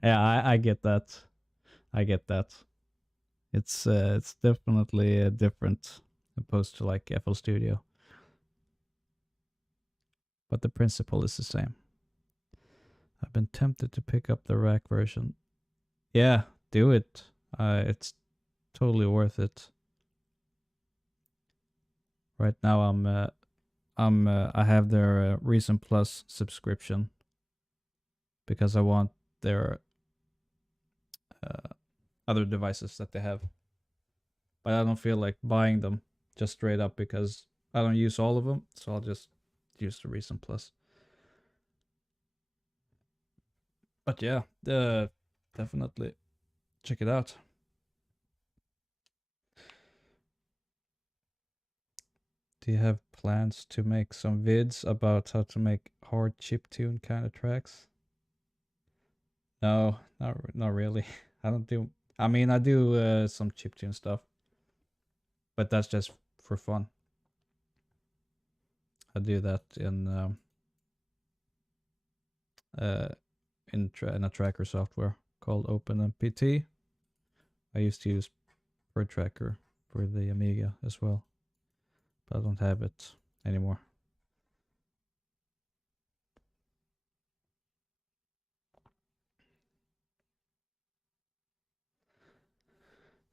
Yeah, I get that. I get that. It's definitely different opposed to like FL Studio, but the principle is the same. I've been tempted to pick up the rack version. Yeah, do it. It's totally worth it. Right now, I have their Reason Plus subscription because I want their other devices that they have, but I don't feel like buying them just straight up because I don't use all of them, so I'll just use the Reason Plus. But yeah, definitely check it out. Do you have plans to make some vids about how to make hard chiptune kind of tracks? No, not really. I don't do. I mean, I do some chiptune stuff, but that's just for fun. I do that in a tracker software called OpenMPT. I used to use Pro Tracker for the Amiga as well, but I don't have it anymore.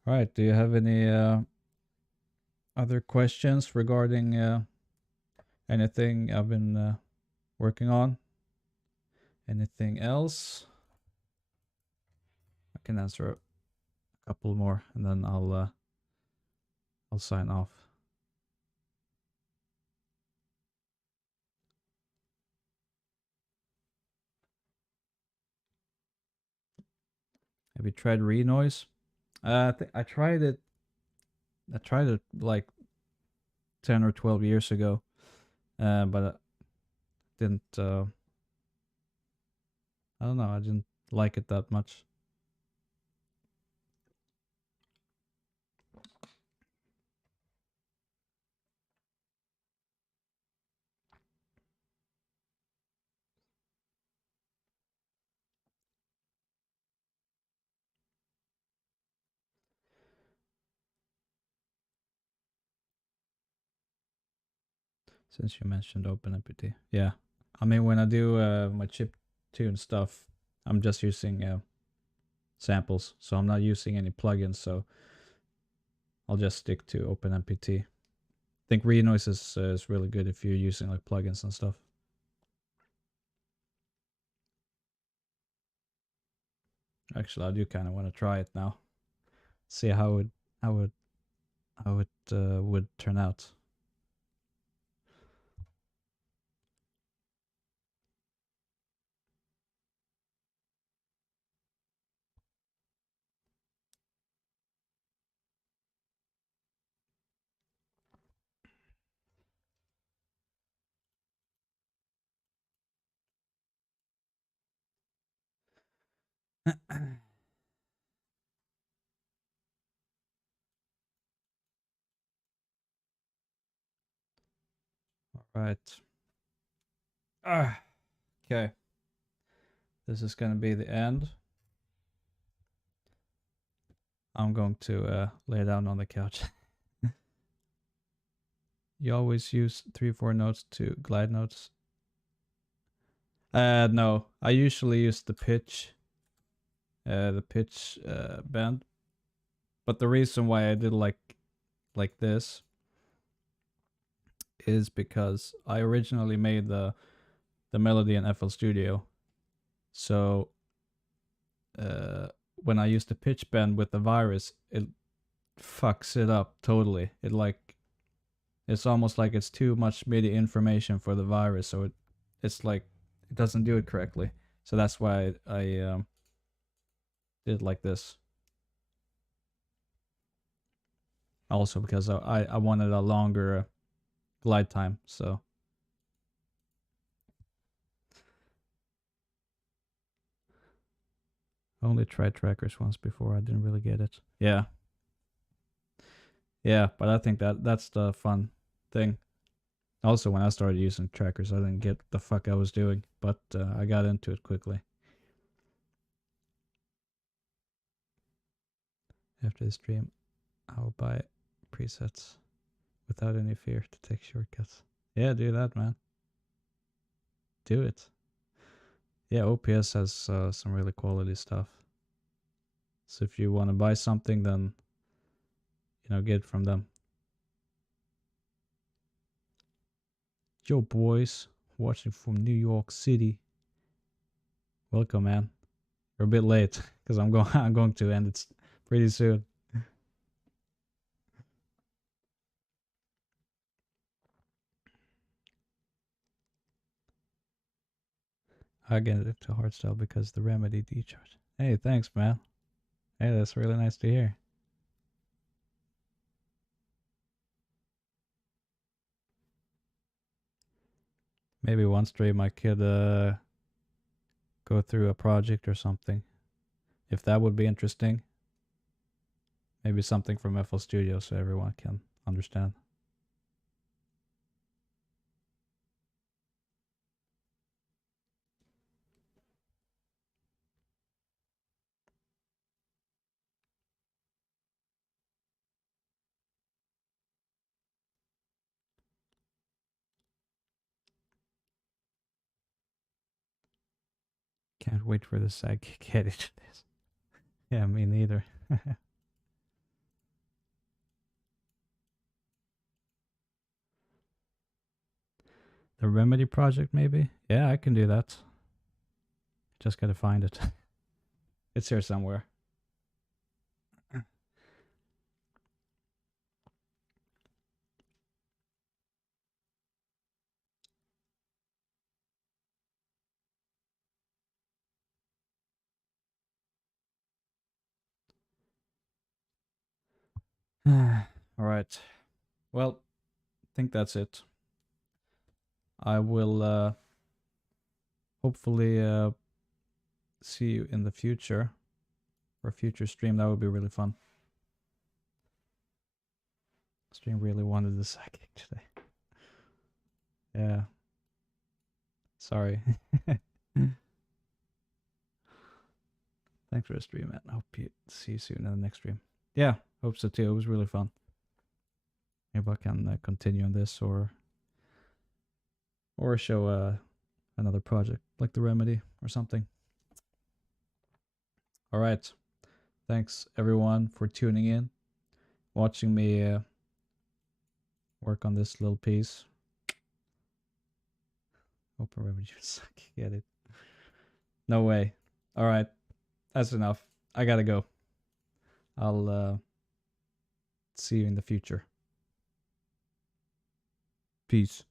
All right. Do you have any other questions regarding anything I've been working on? Anything else? I can answer a couple more, and then I'll sign off. Have you tried Renoise? I tried it. I tried it like 10 or 12 years ago, but I didn't. I don't know. I didn't like it that much. Since you mentioned OpenMPT, yeah. I mean, when I do my chip tune stuff, I'm just using samples, so I'm not using any plugins. So I'll just stick to OpenMPT. I think Renoise is really good if you're using like plugins and stuff. Actually, I do kind of want to try it now. See how it would turn out. All right. Okay. This is gonna be the end. I'm going to lay down on the couch. You always use 3/4 notes to glide notes. No, I usually use the pitch bend. But the reason why I did like this is because I originally made the melody in FL Studio. So when I use the pitch bend with the virus, it fucks it up totally. It's almost like it's too much MIDI information for the virus, so it's like it doesn't do it correctly. So that's why I did it like this. Also because I wanted a longer glide time, so I only tried trackers once before. I didn't really get it. Yeah. Yeah, but I think that's the fun thing. Also, when I started using trackers, I didn't get the fuck I was doing, but I got into it quickly. After the stream, I'll buy presets without any fear to take shortcuts. Yeah, do that, man. Do it. Yeah, OPS has some really quality stuff. So if you want to buy something, then get it from them. Yo, boys, watching from New York City. Welcome, man. You're a bit late because I'm going. I'm going to end it pretty soon. I get into Hardstyle because the Remedy decharge. Hey, thanks, man. Hey, that's really nice to hear. Maybe one stream I could go through a project or something. If that would be interesting. Maybe something from FL Studio so everyone can understand. Can't wait for the psychic edit to this. Yeah, me neither. The Remedy project, maybe? Yeah, I can do that. Just gotta find it. It's here somewhere. Alright. Well, I think that's it. I will hopefully see you in the future. For a future stream, that would be really fun. Stream really wanted the psychic today. Yeah. Sorry. Thanks for the stream, man. I hope you see you soon in the next stream. Yeah, hope so too. It was really fun. Maybe I can continue on this or show another project like the Remedy or something. All right. Thanks everyone for tuning in, watching me work on this little piece. Hope I remember you get it. No way. All right. That's enough. I gotta go. I'll see you in the future. Peace.